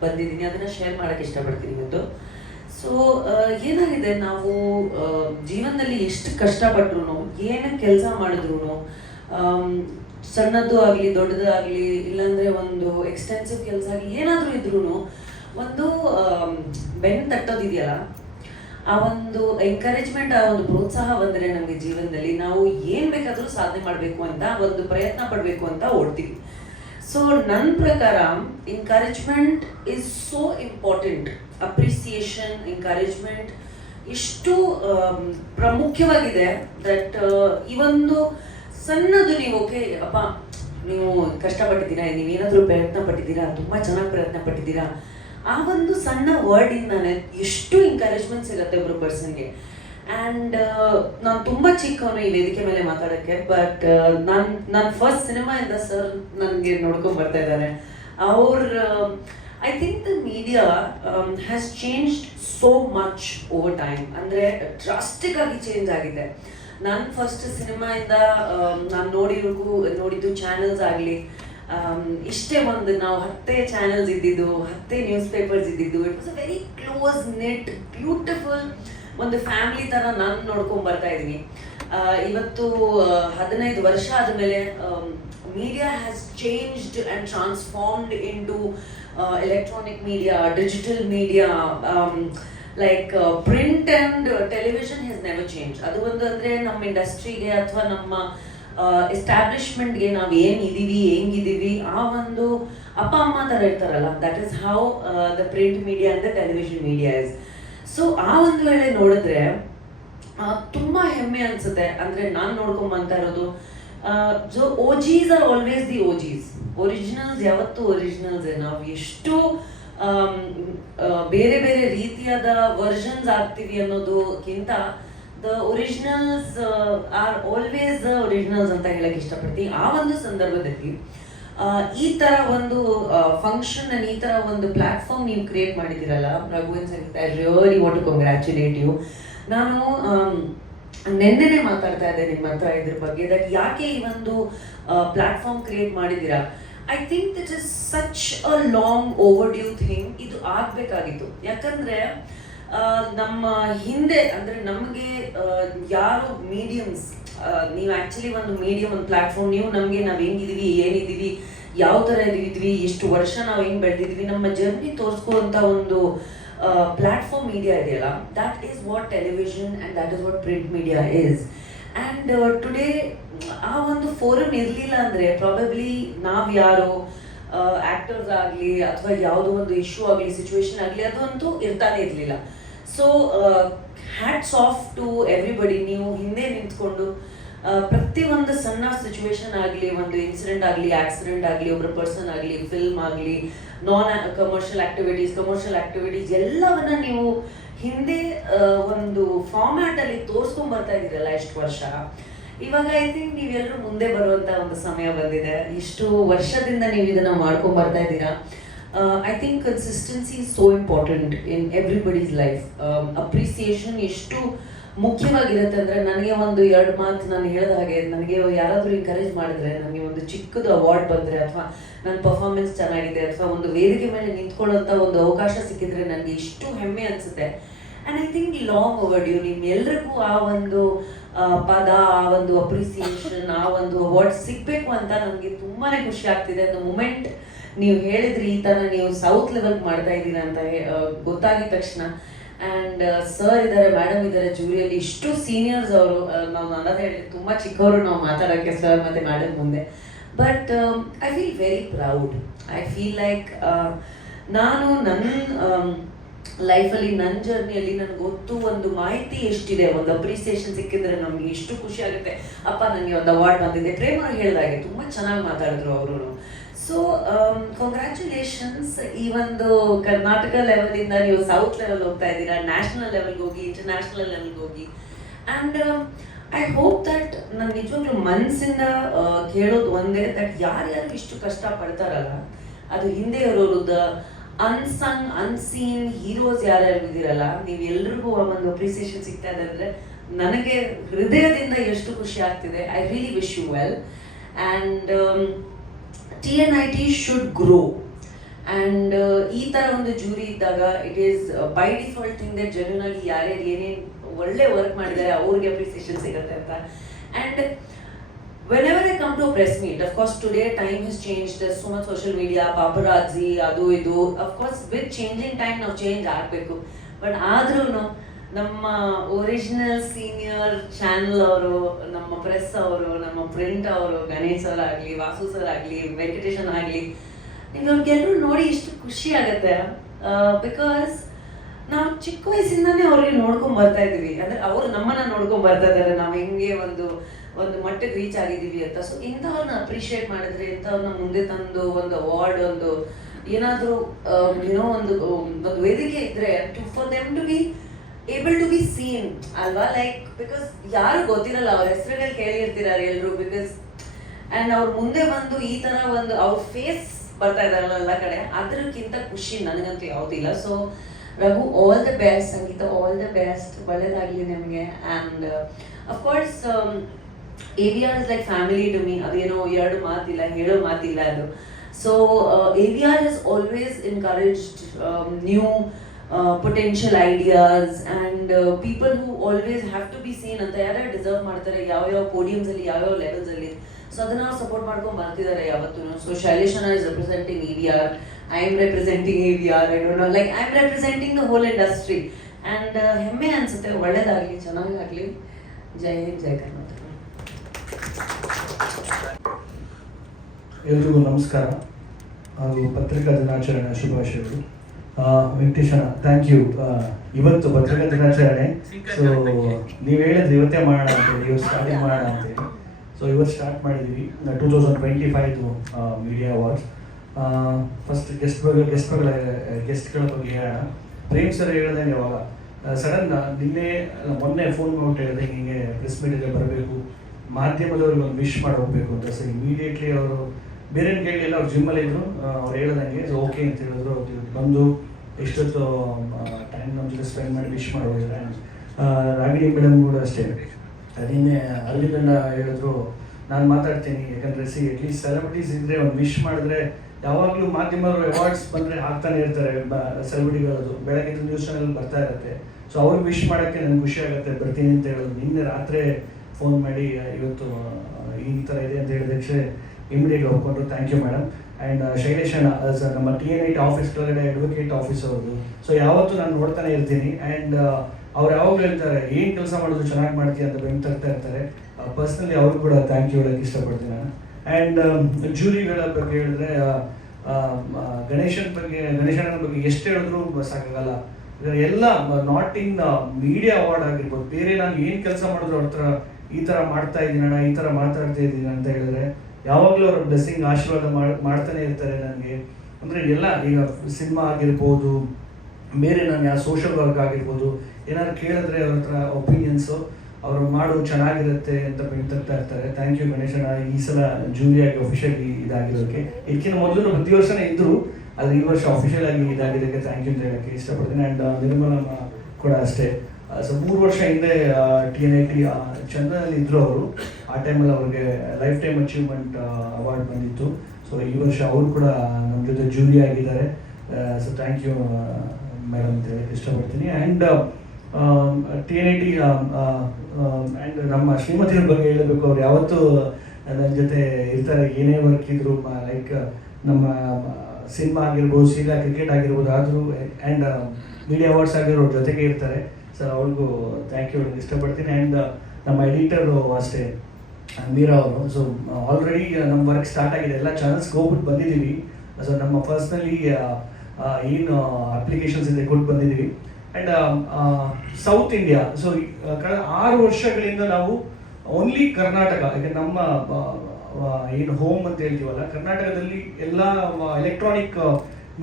ಬಂದಿದ್ದೀನಿ. ಅದನ್ನು ಶೇರ್ ಮಾಡೋಕ್ಕೆ ಇಷ್ಟಪಡ್ತೀನಿ ಇವತ್ತು. ಸೊ ಏನಾಗಿದೆ, ನಾವು ಜೀವನದಲ್ಲಿ ಎಷ್ಟು ಕಷ್ಟಪಟ್ರು, ಏನೇ ಕೆಲಸ ಮಾಡಿದ್ರು, ಸಣ್ಣದ್ದು ಆಗಲಿ ದೊಡ್ಡದು ಆಗಲಿ, ಇಲ್ಲಾಂದರೆ ಒಂದು ಎಕ್ಸ್ಟೆನ್ಸಿವ್ ಕೆಲಸ ಆಗಲಿ, ಏನಾದರೂ ಇದ್ರೂ ಒಂದು ಬೆನ್ನು ತಟ್ಟೋದಿದೆಯಲ್ಲ, ಆ ಒಂದು ಎಂಕರೇಜ್ಮೆಂಟ್, ಆ ಒಂದು ಪ್ರೋತ್ಸಾಹ ಬಂದರೆ ನಮಗೆ ಜೀವನದಲ್ಲಿ ನಾವು ಏನು ಬೇಕಾದರೂ ಸಾಧನೆ ಮಾಡಬೇಕು ಅಂತ ಒಂದು ಪ್ರಯತ್ನ ಪಡಬೇಕು ಅಂತ ಓಡ್ತೀವಿ. ಸೊ ನನ್ನ ಪ್ರಕಾರ encouragement is so important. Appreciation, encouragement ಇಷ್ಟು ಪ್ರಾಮುಖ್ಯವಾಗಿದೆ ದಟ್ ಈ ಒಂದು ಸಣ್ಣದು ನೀವು ಓಕೆ ಅಪ್ಪ ನೀವು ಕಷ್ಟಪಟ್ಟಿದ್ದೀರಾ, ನೀವೇನಾದರೂ ಪ್ರಯತ್ನ ಪಟ್ಟಿದ್ದೀರಾ, ತುಂಬ ಚೆನ್ನಾಗಿ ಪ್ರಯತ್ನ ಪಟ್ಟಿದ್ದೀರಾ, ಆ ಒಂದು ಸಣ್ಣ ವರ್ಡಿಂದಾನೆ ಎಷ್ಟು ಎಂಕರೇಜ್ಮೆಂಟ್ ಸಿಗುತ್ತೆ ಒಬ್ಬರು ಪರ್ಸನ್ಗೆ. ಆ್ಯಂಡ್ ನಾನು ತುಂಬ ಚಿಕ್ಕವನು ಈ ವೇದಿಕೆ ಮೇಲೆ ಮಾತಾಡೋಕ್ಕೆ, ಬಟ್ ನಾನು ಫಸ್ಟ್ ಸಿನಿಮಾಯಿಂದ ಸರ್ ನನಗೆ ನೋಡ್ಕೊಂಡು ಬರ್ತಾ ಇದ್ದಾರೆ. I think the media has changed so much over time. ಅಂದರೆ ಡ್ರಾಸ್ಟಿಕ್ ಆಗಿ ಚೇಂಜ್ ಆಗಿದೆ. ನಾನು ಫಸ್ಟ್ ಸಿನಿಮಾಯಿಂದ ನಾನು ನೋಡಿದ್ದು ಚಾನೆಲ್ಸ್ ಆಗಲಿ, ಇಷ್ಟೇ ಒಂದು ನಾವು 10 ಚಾನೆಲ್ಸ್ ಇದ್ದಿದ್ದು, 10 ನ್ಯೂಸ್ ಪೇಪರ್ಸ್ ಇದ್ದಿದ್ದು. It was a very close net beautiful ಒಂದು ಫ್ಯಾಮಿಲಿ ಥರ ನಾನು ನೋಡ್ಕೊಂಡು ಬರ್ತಾ ಇದ್ದೀನಿ. ಇವತ್ತು 15 ವರ್ಷ ಆದಮೇಲೆ media has changed and transformed into electronic media, digital media, like print and television has never changed. ಅದು ಒಂದು ಅಂದರೆ ನಮ್ಮ ಇಂಡಸ್ಟ್ರಿಗೆ ಅಥವಾ ನಮ್ಮ ಎಸ್ಟಾಬ್ಲಿಷ್ಮೆಂಟ್ಗೆ ನಾವು ಏನಿದ್ದೀವಿ ಹೆಂಗಿದ್ದೀವಿ ಆ ಒಂದು ಅಪ್ಪ ಅಮ್ಮ ಥರ ಇರ್ತಾರಲ್ಲ, that is how the print media and the television media is. So ಆ ಒಂದು ವೇಳೆ ನೋಡಿದ್ರೆ ತುಂಬ ಹೆಮ್ಮೆ ಅನಿಸುತ್ತೆ. ಅಂದರೆ ನಾನು ನೋಡ್ಕೊಂಬಂತಾ ಇರೋದು so OGs are always the OGs. Originals ಯಾವತ್ತೂ ಒರಿಜಿನಲ್ಸ್. ನಾವು ಎಷ್ಟು ಬೇರೆ ಬೇರೆ ರೀತಿಯಾದ ವರ್ಷನ್ಸ್ ಆಗ್ತೀವಿ ಅನ್ನೋದಕ್ಕಿಂತ the originals are always the originals ಅಂತ ಹೇಳಕ್ಕೆ ಇಷ್ಟಪಡ್ತೀನಿ. ಆ ಒಂದು ಸಂದರ್ಭದಲ್ಲಿ ಈ ಥರ ಒಂದು ಫಂಕ್ಷನ್ ಅಂಡ್ ಈ ಥರ ಒಂದು ಪ್ಲ್ಯಾಟ್ಫಾರ್ಮ್ ನೀವು ಕ್ರಿಯೇಟ್ ಮಾಡಿದ್ದೀರಲ್ಲ ರಘುವನ್ Sangeetha, I really want to congratulate you. ನಾನು ನೆನ್ನೆನೇ ಮಾತಾಡ್ತಾ ಇದ್ದೆ ನಿಮ್ಮ ಹತ್ರ ಇದ್ರ ಬಗ್ಗೆ, ದಟ್ ಯಾಕೆ ಈ ಒಂದು ಪ್ಲ್ಯಾಟ್ಫಾರ್ಮ್ ಕ್ರಿಯೇಟ್ ಮಾಡಿದ್ದೀರಾ. I think that is such a long overdue thing. ಇದು ಆಗಬೇಕಾಗಿತ್ತು. ಯಾಕಂದರೆ ನಮ್ಮ ಹಿಂದೆ ಅಂದರೆ ನಮಗೆ ಯಾರು ಮೀಡಿಯಮ್ಸ್, ನೀವು ಆ್ಯಕ್ಚುಲಿ ಒಂದು ಮೀಡಿಯಮ್, ಒಂದು ಪ್ಲ್ಯಾಟ್ಫಾರ್ಮ್, ನೀವು ನಮಗೆ ನಾವು ಹೆಂಗಿದ್ದೀವಿ, ಏನಿದ್ದೀವಿ, ಯಾವ ಥರ ಇದ್ದೀವಿ, ಎಷ್ಟು ವರ್ಷ ನಾವು ಹೆಂಗೆ ಬೆಳೆದಿದ್ದೀವಿ, ನಮ್ಮ ಜರ್ನಿ ತೋರಿಸ್ಕೊಳ್ಳೋಂಥ ಒಂದು ಪ್ಲ್ಯಾಟ್ಫಾರ್ಮ್ ಮೀಡಿಯಾ ಇದೆಯಲ್ಲ, that is what television and that is what print media is. And today ಆ ಒಂದು ಫೋರಮ್ ಇರಲಿಲ್ಲ ಅಂದರೆ ಪ್ರಾಬಬ್ಲಿ ನಾವು ಯಾರು ಆ್ಯಕ್ಟರ್ಸ್ ಆಗಲಿ ಅಥವಾ ಯಾವುದೋ ಒಂದು ಇಶ್ಯೂ ಆಗಲಿ, ಸಿಚುವೇಶನ್ ಆಗಲಿ, ಅದಂತೂ ಇರ್ತಾನೆ ಇರಲಿಲ್ಲ. So hats off to everybody. ನೀವು ಹಿಂದೆ ನಿಂತ್ಕೊಂಡು ಪ್ರತಿಯೊಂದು ಸಣ್ಣ ಸಿಚುವೇಶನ್ ಆಗಲಿ, ಒಂದು ಇನ್ಸಿಡೆಂಟ್ ಆಗಲಿ, ಆಕ್ಸಿಡೆಂಟ್ ಆಗಲಿ, ಒಬ್ಬರ ಪರ್ಸನ್ ಆಗಲಿ, ಫಿಲ್ಮ್ ಆಗಲಿ, ಕಮರ್ಷಿಯಲ್ ಆಕ್ಟಿವಿಟೀಸ್ ಎಲ್ಲವನ್ನ ನೀವು ಹಿಂದೆ ಒಂದು ಫಾರ್ಮ್ಯಾಟಲ್ಲಿ ತೋರಿಸ್ಕೊಂಡು ಬರ್ತಾ ಇದ್ದೀರಲ್ಲ ಇಷ್ಟು ವರ್ಷ. ಇವಾಗ ಐ ಥಿಂಕ್ ನೀವೆಲ್ಲರೂ ಮುಂದೆ ಬರುವಂಥ ಒಂದು ಸಮಯ ಬಂದಿದೆ. ಇಷ್ಟು ವರ್ಷದಿಂದ ನೀವು ಇದನ್ನು ಮಾಡ್ಕೊಂಡು ಬರ್ತಾ ಇದ್ದೀರಾ. I think consistency is so important in everybody's life. Appreciation ಎಷ್ಟು ಮುಖ್ಯವಾಗಿರುತ್ತೆ ಅಂದರೆ, ನನಗೆ ಒಂದು 2 ಮಾತು ನಾನು ಹೇಳಿದ ಹಾಗೆ, ನನಗೆ ಯಾರಾದರೂ ಎನ್ಕರೇಜ್ ಮಾಡಿದ್ರೆ, ನನಗೆ ಒಂದು ಚಿಕ್ಕದು ಅವಾರ್ಡ್ ಬಂದರೆ, ಅಥವಾ ನನ್ನ ಪರ್ಫಾರ್ಮೆನ್ಸ್ ಚೆನ್ನಾಗಿದೆ, ಅಥವಾ ಒಂದು ವೇದಿಕೆ ಮೇಲೆ ನಿಂತ್ಕೊಳ್ಳೋಂಥ ಒಂದು ಅವಕಾಶ ಸಿಕ್ಕಿದ್ರೆ ನನಗೆ ಇಷ್ಟು ಹೆಮ್ಮೆ ಅನಿಸುತ್ತೆ. And I think long overdue. ನಿಮ್ಮೆಲ್ಲರಿಗೂ ಆ ಒಂದು ಪದ, ಆ ಒಂದು ಅಪ್ರಿಸಿಯೇಷನ್, ಆ ಒಂದು ಅವಾರ್ಡ್ ಸಿಗಬೇಕು ಅಂತ ನನಗೆ ತುಂಬಾ ಖುಷಿ ಆಗ್ತಿದೆ. ದ ಮೂಮೆಂಟ್ ನೀವು ಹೇಳಿದ್ರಿ ಈ ಥರ ನೀವು ಸೌತ್ ಲೆವೆಲ್ ಮಾಡ್ತಾ ಇದ್ದೀರಾ ಅಂತ ಗೊತ್ತಾಗಿದ ತಕ್ಷಣ, ಆ್ಯಂಡ್ ಸರ್ ಇದ್ದಾರೆ, ಮೇಡಮ್ ಇದ್ದಾರೆ ಜೂರಿಯಲ್ಲಿ, ಇಷ್ಟು ಸೀನಿಯರ್ಸ್ ಅವರು. ನಾವು ಅನ್ನೋದೇ ಹೇಳಿ ತುಂಬ ಚಿಕ್ಕವರು ನಾವು ಮಾತಾಡೋಕ್ಕೆ ಸರ್ ಮತ್ತು ಮೇಡಮ್ ಮುಂದೆ. But I feel very proud. I feel like ನಾನು ನನ್ನ ಲೈಫಲ್ಲಿ, ನನ್ನ ಜರ್ನಿಯಲ್ಲಿ ನನಗೆ ಗೊತ್ತು ಒಂದು ಮಾಹಿತಿ ಎಷ್ಟಿದೆ. ಒಂದು ಅಪ್ರಿಸಿಯೇಷನ್ ಸಿಕ್ಕಿದ್ರೆ ನಮಗೆ ಎಷ್ಟು ಖುಷಿ ಆಗುತ್ತೆ. ಅಪ್ಪ ನನಗೆ ಒಂದು ಅವಾರ್ಡ್ ಬಂದಿದೆ, ಪ್ರೇಮ ಹೇಳಿದಾಗೆ ತುಂಬ ಚೆನ್ನಾಗಿ ಮಾತಾಡಿದ್ರು ಅವರು. So congratulations. ಈ ಒಂದು ಕರ್ನಾಟಕ ಲೆವೆಲಿಂದ ನೀವು ಸೌತ್ ಲೆವೆಲ್ ಹೋಗ್ತಾ ಇದ್ದೀರಾ, ನ್ಯಾಷನಲ್ ಲೆವೆಲ್ಗೆ ಹೋಗಿ, ಇಂಟರ್ನ್ಯಾಷನಲ್ ಲೆವೆಲ್ಗೆ ಹೋಗಿ. ಆ್ಯಂಡ್ ಐ ಹೋಪ್ ದಟ್ ನಾನು ನಿಜವಾಗ್ಲೂ ಮನಸ್ಸಿಂದ ಕೇಳೋದು ಒಂದೇ, ದಟ್ ಯಾರ್ಯಾರು ಇಷ್ಟು ಕಷ್ಟ ಪಡ್ತಾರಲ್ಲ, ಅದು ಹಿಂದೆ ಇರೋರು, ದ ಅನ್ಸಂಗ್ ಅನ್ಸೀನ್ ಹೀರೋಸ್ ಯಾರ್ಯಾರು ಇದ್ದೀರಲ್ಲ, ನೀವೆಲ್ರಿಗೂ ಒಂದು ಅಪ್ರಿಸಿಯೇಷನ್ ಸಿಗ್ತಾ ಇದೆ ಅಂದರೆ ನನಗೆ ಹೃದಯದಿಂದ ಎಷ್ಟು ಖುಷಿ ಆಗ್ತಿದೆ. I really wish you well. And TNIT should grow. And ಈ ಥರ ಒಂದು ಜೂರಿ ಇದ್ದಾಗ it is by default thing that genuine ಆಗಿ ಯಾರ್ಯಾರು ಏನೇನು ಒಳ್ಳೆ ವರ್ಕ್ ಮಾಡಿದ್ದಾರೆ ಅವ್ರಿಗೆ ಅಪ್ರಿಸಿಯೇಷನ್ ಸಿಗುತ್ತೆ ಅಂತ. And whenever I come to a press meet, of course today time has changed, there's so much social media, paparazzi, adu idu, of course with changing time now change ಆಗಬೇಕು. But ಆದ್ರೂ ನಮ್ಮ original senior channel ಅವರು, ನಮ್ಮ press ಅವರು, ನಮ್ಮ print ಅವರು, Ganesh sir ಆಗಲಿ, Vasu sir ಆಗಲಿ, ವೆಂಕಟೇಶನ್ ಆಗಲಿ, ಇವ್ರಿಗೆಲ್ಲರೂ ನೋಡಿ ಇಷ್ಟು ಖುಷಿ ಆಗುತ್ತೆ. ಬಿಕಾಸ್ ನಾವು ಚಿಕ್ಕ ವಯಸ್ಸಿಂದಾನೇ ಅವ್ರಿಗೆ ನೋಡ್ಕೊಂಡ್ ಬರ್ತಾ ಇದೀವಿ, ಅಂದ್ರೆ ಅವ್ರು ನಮ್ಮನ್ನ ನೋಡ್ಕೊಂಡ್ ಬರ್ತಾ ಇದ್ದಾರೆ, ನಾವು ಹೆಂಗೆ ಒಂದು ಮಟ್ಟಕ್ಕೆ ರೀಚ್ ಆಗಿದ್ದೀವಿ ಅಂತ. ಸೊ ಇಂಥವ್ರನ್ನ ಅಪ್ರಿಷಿಯೇಟ್ ಮಾಡಿದ್ರೆ, ಇಂಥವ್ರನ್ನ ಮುಂದೆ ತಂದು ಒಂದು ಅವಾರ್ಡ್, ಒಂದು ಏನಾದರೂ ಏನೋ ಒಂದು ವೇದಿಕೆ ಇದ್ರೆ for them to be able to be seen ಅಲ್ವಾ, ಲೈಕ್ ಬಿಕಾಸ್ ಯಾರು ಗೊತ್ತಿರಲ್ಲ, ಅವ್ರ ಹೆಸರುಗಳು ಕೇಳಿರ್ತಿದ್ದಾರೆ ಎಲ್ಲರೂ, ಬಿಕಾಸ್ ಆ್ಯಂಡ್ ಅವ್ರ ಮುಂದೆ ಬಂದು ಈ ಥರ ಒಂದು ಅವ್ರ ಫೇಸ್ ಬರ್ತಾ ಇದಾರಲ್ಲ ಎಲ್ಲ ಕಡೆ, ಅದಕ್ಕಿಂತ ಖುಷಿ ನನಗಂತೂ ಯಾವುದಿಲ್ಲ. So Raghu, all the best. Sangeetha, all the best, ಒಳ್ಳೇದಾಗಲಿ ನಿಮಗೆ. And of course AVR is like family to me. ಅದೇನೋ ಎರಡು ಮಾತಿಲ್ಲ, ಹೇಳೋ ಮಾತಿಲ್ಲ ಅದು. So AVR has always encouraged new potential ideas and people who always have to be seen ಅಂತ ಯಾರ್ಯಾರು ಡಿಸರ್ವ್ ಮಾಡ್ತಾರೆ, ಯಾವ ಪೋಡಿಯಮ್ಸ್ ಅಲ್ಲಿ, ಯಾವ ಲೆವೆಲ್ಸ್ ಅಲ್ಲಿ. ಸೊ ಅದನ್ನ ಅವ್ರು ಸಪೋರ್ಟ್ ಮಾಡ್ಕೊಂಡು ಬರ್ತಿದ್ದಾರೆ ಯಾವತ್ತೂ. ಸೊ ಶೈಲೇಶನ is representing AVR, I am representing AVR, I don't know, like I am representing the whole industry. And ಹೆಮ್ಮೆ ಅನ್ಸುತ್ತೆ, ಒಳ್ಳೇದಾಗಲಿ, ಚೆನ್ನಾಗಾಗಲಿ. ಜೈ ಹಿಂದ್, ಜೈ ಕರ್ನಾಟಕ. ಎಲ್ರಿಗೂ ನಮಸ್ಕಾರ ಹಾಗೂ ಪತ್ರಿಕಾ ದಿನಾಚರಣೆ ಶುಭಾಶಯಗಳು. ವೆಂಕಟೇಶನ, ಥ್ಯಾಂಕ್ ಯು. ಇವತ್ತು ಪತ್ರಿಕಾ ದಿನಾಚರಣೆ, ಸೊ ನೀವು ಹೇಳಿದ್ರೆ ಇವತ್ತೇ ಮಾಡೋಣ ಅಂತೇಳಿ, ಇವತ್ತು ಸ್ಟಾರ್ಟಿಂಗ್ ಮಾಡೋಣ ಅಂತೇಳಿ. ಸೊ ಇವತ್ತು ಸ್ಟಾರ್ಟ್ ಮಾಡಿದ್ದೀವಿ 2025 ಮೀಡಿಯಾ ಅವಾರ್ಡ್ಸ್. ಫಸ್ಟ್ ಗೆಸ್ಟ್ಗಳ ಬಗ್ಗೆ ಹೇಳೋಣ. ಪ್ರೇಮ್ ಸರ್ ಹೇಳ್ದಂಗೆ ಇವಾಗ ಸಡನ್ ಮೊನ್ನೆ ಫೋನ್ ಮಾಡ್ಬಿಟ್ಟು ಹೇಳಿದೆ, ಹಿಂಗೆ ಪ್ರೆಸ್ ಮೀಡಿಯಾಗೆ ಬರಬೇಕು, ಮಾಧ್ಯಮದವ್ರಿಗೆ ಒಂದು ವಿಶ್ ಮಾಡಿ ಹೋಗ್ಬೇಕು ಅಂತ. ಸೊ ಇಮಿಡಿಯೇಟ್ಲಿ ಅವರು ಬೇರೆ ಕೇಳಲಿಲ್ಲ, ಅವ್ರು ಜಿಮ್ಮಲ್ಲಿ ಇದ್ರು, ಅವ್ರು ಹೇಳ್ದಂಗೆ ಸೊ ಓಕೆ ಅಂತ ಹೇಳಿದ್ರು. ಅವ್ರು ಬಂದು ಎಷ್ಟೊತ್ತು ಟೈಮ್ ನಮ್ಮ ಜೊತೆ ಸ್ಪೆಂಡ್ ಮಾಡಿ ವಿಶ್ ಮಾಡಿ ಹೋಗಿದ್ದಾರೆ. ರಾಗಿಣಿ ಮೇಡಮ್ ಕೂಡ ಅಷ್ಟೇ, ಅದೇನೇ ಅಲ್ಲಿಂದ ಹೇಳಿದ್ರು, ನಾನು ಮಾತಾಡ್ತೀನಿ, ಯಾಕಂದರೆ ಅಟ್ಲೀಸ್ಟ್ ಸೆಲೆಬ್ರಿಟೀಸ್ ಇದ್ದರೆ ಒಂದು ವಿಶ್ ಮಾಡಿದ್ರೆ, ಯಾವಾಗಲೂ ಮಾಧ್ಯಮರು ಅವಾರ್ಡ್ಸ್ ಬಂದರೆ ಆಗ್ತಾನೆ ಇರ್ತಾರೆ ಸೆಲೆಬ್ರಿಟಿಗಳದು, ಬೆಳಗ್ಗೆ ನ್ಯೂಸ್ ಚಾನಲ್ ಬರ್ತಾ ಇರುತ್ತೆ. ಸೊ ಅವ್ರಿಗೆ ವಿಶ್ ಮಾಡೋಕ್ಕೆ ನನಗೆ ಖುಷಿ ಆಗುತ್ತೆ, ಬರ್ತೀನಿ ಅಂತ ಹೇಳೋದು. ನಿನ್ನೆ ರಾತ್ರಿ ಫೋನ್ ಮಾಡಿ ಇವತ್ತು ಈ ಥರ ಇದೆ ಅಂತ ಹೇಳಿದಕ್ಷೆ ಇಮಿಡಿಯೇಟ್ ಹೋಗ್ಕೊಂಡ್ರು. Thank you madam. ಆ್ಯಂಡ್ ಶೈಲೇಶನ ಸರ್, ನಮ್ಮ TN8 ಆಫೀಸ್ ಕೆಳಗಡೆ ಅಡ್ವೊಕೇಟ್ ಆಫೀಸ್ ಅವ್ರದ್ದು. ಸೊ ಯಾವತ್ತೂ ನಾನು ನೋಡ್ತಾನೆ ಇರ್ತೀನಿ. ಆ್ಯಂಡ್ ಅವ್ರು ಯಾವಾಗಲೂ ಹೇಳ್ತಾರೆ, ಏನು ಕೆಲಸ ಮಾಡೋದು ಚೆನ್ನಾಗಿ ಮಾಡ್ತೀವಿ ಅಂತ ಬೆಂಕಿ ತರ್ತಾ ಇರ್ತಾರೆ. ಪರ್ಸ್ನಲಿ ಅವ್ರು ಕೂಡ ಥ್ಯಾಂಕ್ ಯು ಹೇಳೋಕ್ಕೆ ಇಷ್ಟಪಡ್ತೀನಿ ನಾನು. ಆ್ಯಂಡ್ ಜೂರಿಗಳ ಬಗ್ಗೆ ಹೇಳಿದ್ರೆ, ಗಣೇಶನ ಬಗ್ಗೆ ಎಷ್ಟು ಹೇಳಿದ್ರು ಸಾಕಾಗಲ್ಲ. ಎಲ್ಲ ನಾಟ್ ಇನ್ ಮೀಡಿಯಾ ಅವಾರ್ಡ್ ಆಗಿರ್ಬೋದು, ಬೇರೆ ನಾನು ಏನು ಕೆಲಸ ಮಾಡಿದ್ರು ಅವ್ರ ಹತ್ರ ಈ ಥರ ಮಾಡ್ತಾ ಇದ್ದೀನಣ್ಣ, ಈ ಥರ ಮಾತಾಡ್ತಾ ಇದ್ದೀನಿ ಅಂತ ಹೇಳಿದ್ರೆ ಯಾವಾಗಲೂ ಅವ್ರ ಬ್ಲೆಸ್ಸಿಂಗ್, ಆಶೀರ್ವಾದ ಮಾಡ್ತಾನೆ ಇರ್ತಾರೆ ನನಗೆ. ಅಂದರೆ ಎಲ್ಲ ಈಗ ಸಿನಿಮಾ ಆಗಿರ್ಬೋದು, ಬೇರೆ ನಾನು ಯಾವ ಸೋಷಲ್ ವರ್ಕ್ ಆಗಿರ್ಬೋದು, ಏನಾದ್ರು ಕೇಳಿದ್ರೆ ಅವ್ರ ಹತ್ರ ಒಪಿನಿಯನ್ಸು ಅವರು ಮಾಡೋದು ಚೆನ್ನಾಗಿರುತ್ತೆ ಅಂತ ಬೆಳ್ತಾ ಇರ್ತಾರೆ. ಥ್ಯಾಂಕ್ ಯು ಗಣೇಶಣ್ಣ, ಈ ಸಲ ಜೂರಿಯಾಗಿ ಅಫಿಷಿಯಲಿ ಇದಾಗಿರೋಕ್ಕೆ. ಇದಕ್ಕಿಂತ ಮೊದಲು ಪ್ರತಿ ವರ್ಷನೇ ಇದ್ದರು, ಆದರೆ ಈ ವರ್ಷ ಅಫಿಷಿಯಲ್ ಆಗಿ ಇದಾಗಿರೋಕ್ಕೆ ಥ್ಯಾಂಕ್ ಯು ಅಂತ ಹೇಳೋಕ್ಕೆ ಇಷ್ಟಪಡ್ತೀನಿ. ಆ್ಯಂಡ್ ನಿರ್ಮಲಮ್ಮ ಕೂಡ ಅಷ್ಟೇ. ಸೊ 3 ವರ್ಷ ಹಿಂದೆ TN8 ಚಂದನಲ್ಲಿ ಇದ್ದರು ಅವರು. ಆ ಟೈಮಲ್ಲಿ ಅವ್ರಿಗೆ ಲೈಫ್ ಟೈಮ್ ಅಚೀವ್ಮೆಂಟ್ ಅವಾರ್ಡ್ ಬಂದಿತ್ತು. ಸೊ ಈ ವರ್ಷ ಅವರು ಕೂಡ ನಮ್ಮ ಜೊತೆ ಜೂರಿ ಆಗಿದ್ದಾರೆ. ಸೊ ಥ್ಯಾಂಕ್ ಯು ಮೇಡಮ್ ಅಂತ ಹೇಳಕ್ಕೆ ಇಷ್ಟಪಡ್ತೀನಿ. ಆ್ಯಂಡ್ TN8 ಆ್ಯಂಡ್ ನಮ್ಮ ಶ್ರೀಮತಿಯವ್ರ ಬಗ್ಗೆ ಹೇಳಬೇಕು, ಅವ್ರು ಯಾವತ್ತೂ ನನ್ನ ಜೊತೆ ಇರ್ತಾರೆ, ಏನೇ ವರ್ಕ್ ಇದ್ರು, ಲೈಕ್ ನಮ್ಮ ಸಿನಿಮಾ ಆಗಿರ್ಬೋದು, ಸೀರಿಯಲ್ ಕ್ರಿಕೆಟ್ ಆಗಿರ್ಬೋದು, ಆದರೂ ಆ್ಯಂಡ್ ಮೀಡಿಯಾ ಅವಾರ್ಡ್ಸ್ ಆಗಿರೋ ಜೊತೆಗೆ ಇರ್ತಾರೆ. ಸರ್ ಅವ್ರಿಗೂ ಥ್ಯಾಂಕ್ ಯು ಹೇಳೋಕ್ಕೆ ಇಷ್ಟಪಡ್ತೀನಿ. ಆ್ಯಂಡ್ ನಮ್ಮ ಎಡಿಟರು ಅಷ್ಟೇ, ಮೀರಾ ಅವರು. ಸೊ ಆಲ್ರೆಡಿ ನಮ್ಮ ವರ್ಕ್ ಸ್ಟಾರ್ಟ್ ಆಗಿದೆ, ಎಲ್ಲ ಚಾನಲ್ಸ್ಗೆ ಹೋಗ್ಬಿಟ್ಟು ಬಂದಿದ್ದೀವಿ. ಸೊ ನಮ್ಮ ಪರ್ಸ್ನಲಿ ಏನು ಅಪ್ಲಿಕೇಶನ್ಸ್ ಇದೆ ಕೊಟ್ಟು ಬಂದಿದ್ದೀವಿ. ಆ್ಯಂಡ್ ಸೌತ್ ಇಂಡಿಯಾ, ಸೊ ಕಳೆದ 6 ವರ್ಷಗಳಿಂದ ನಾವು ಓನ್ಲಿ ಕರ್ನಾಟಕ, ಈಗ ನಮ್ಮ ಏನು ಹೋಮ್ ಅಂತ ಹೇಳ್ತೀವಲ್ಲ, ಕರ್ನಾಟಕದಲ್ಲಿ ಎಲ್ಲ ಎಲೆಕ್ಟ್ರಾನಿಕ್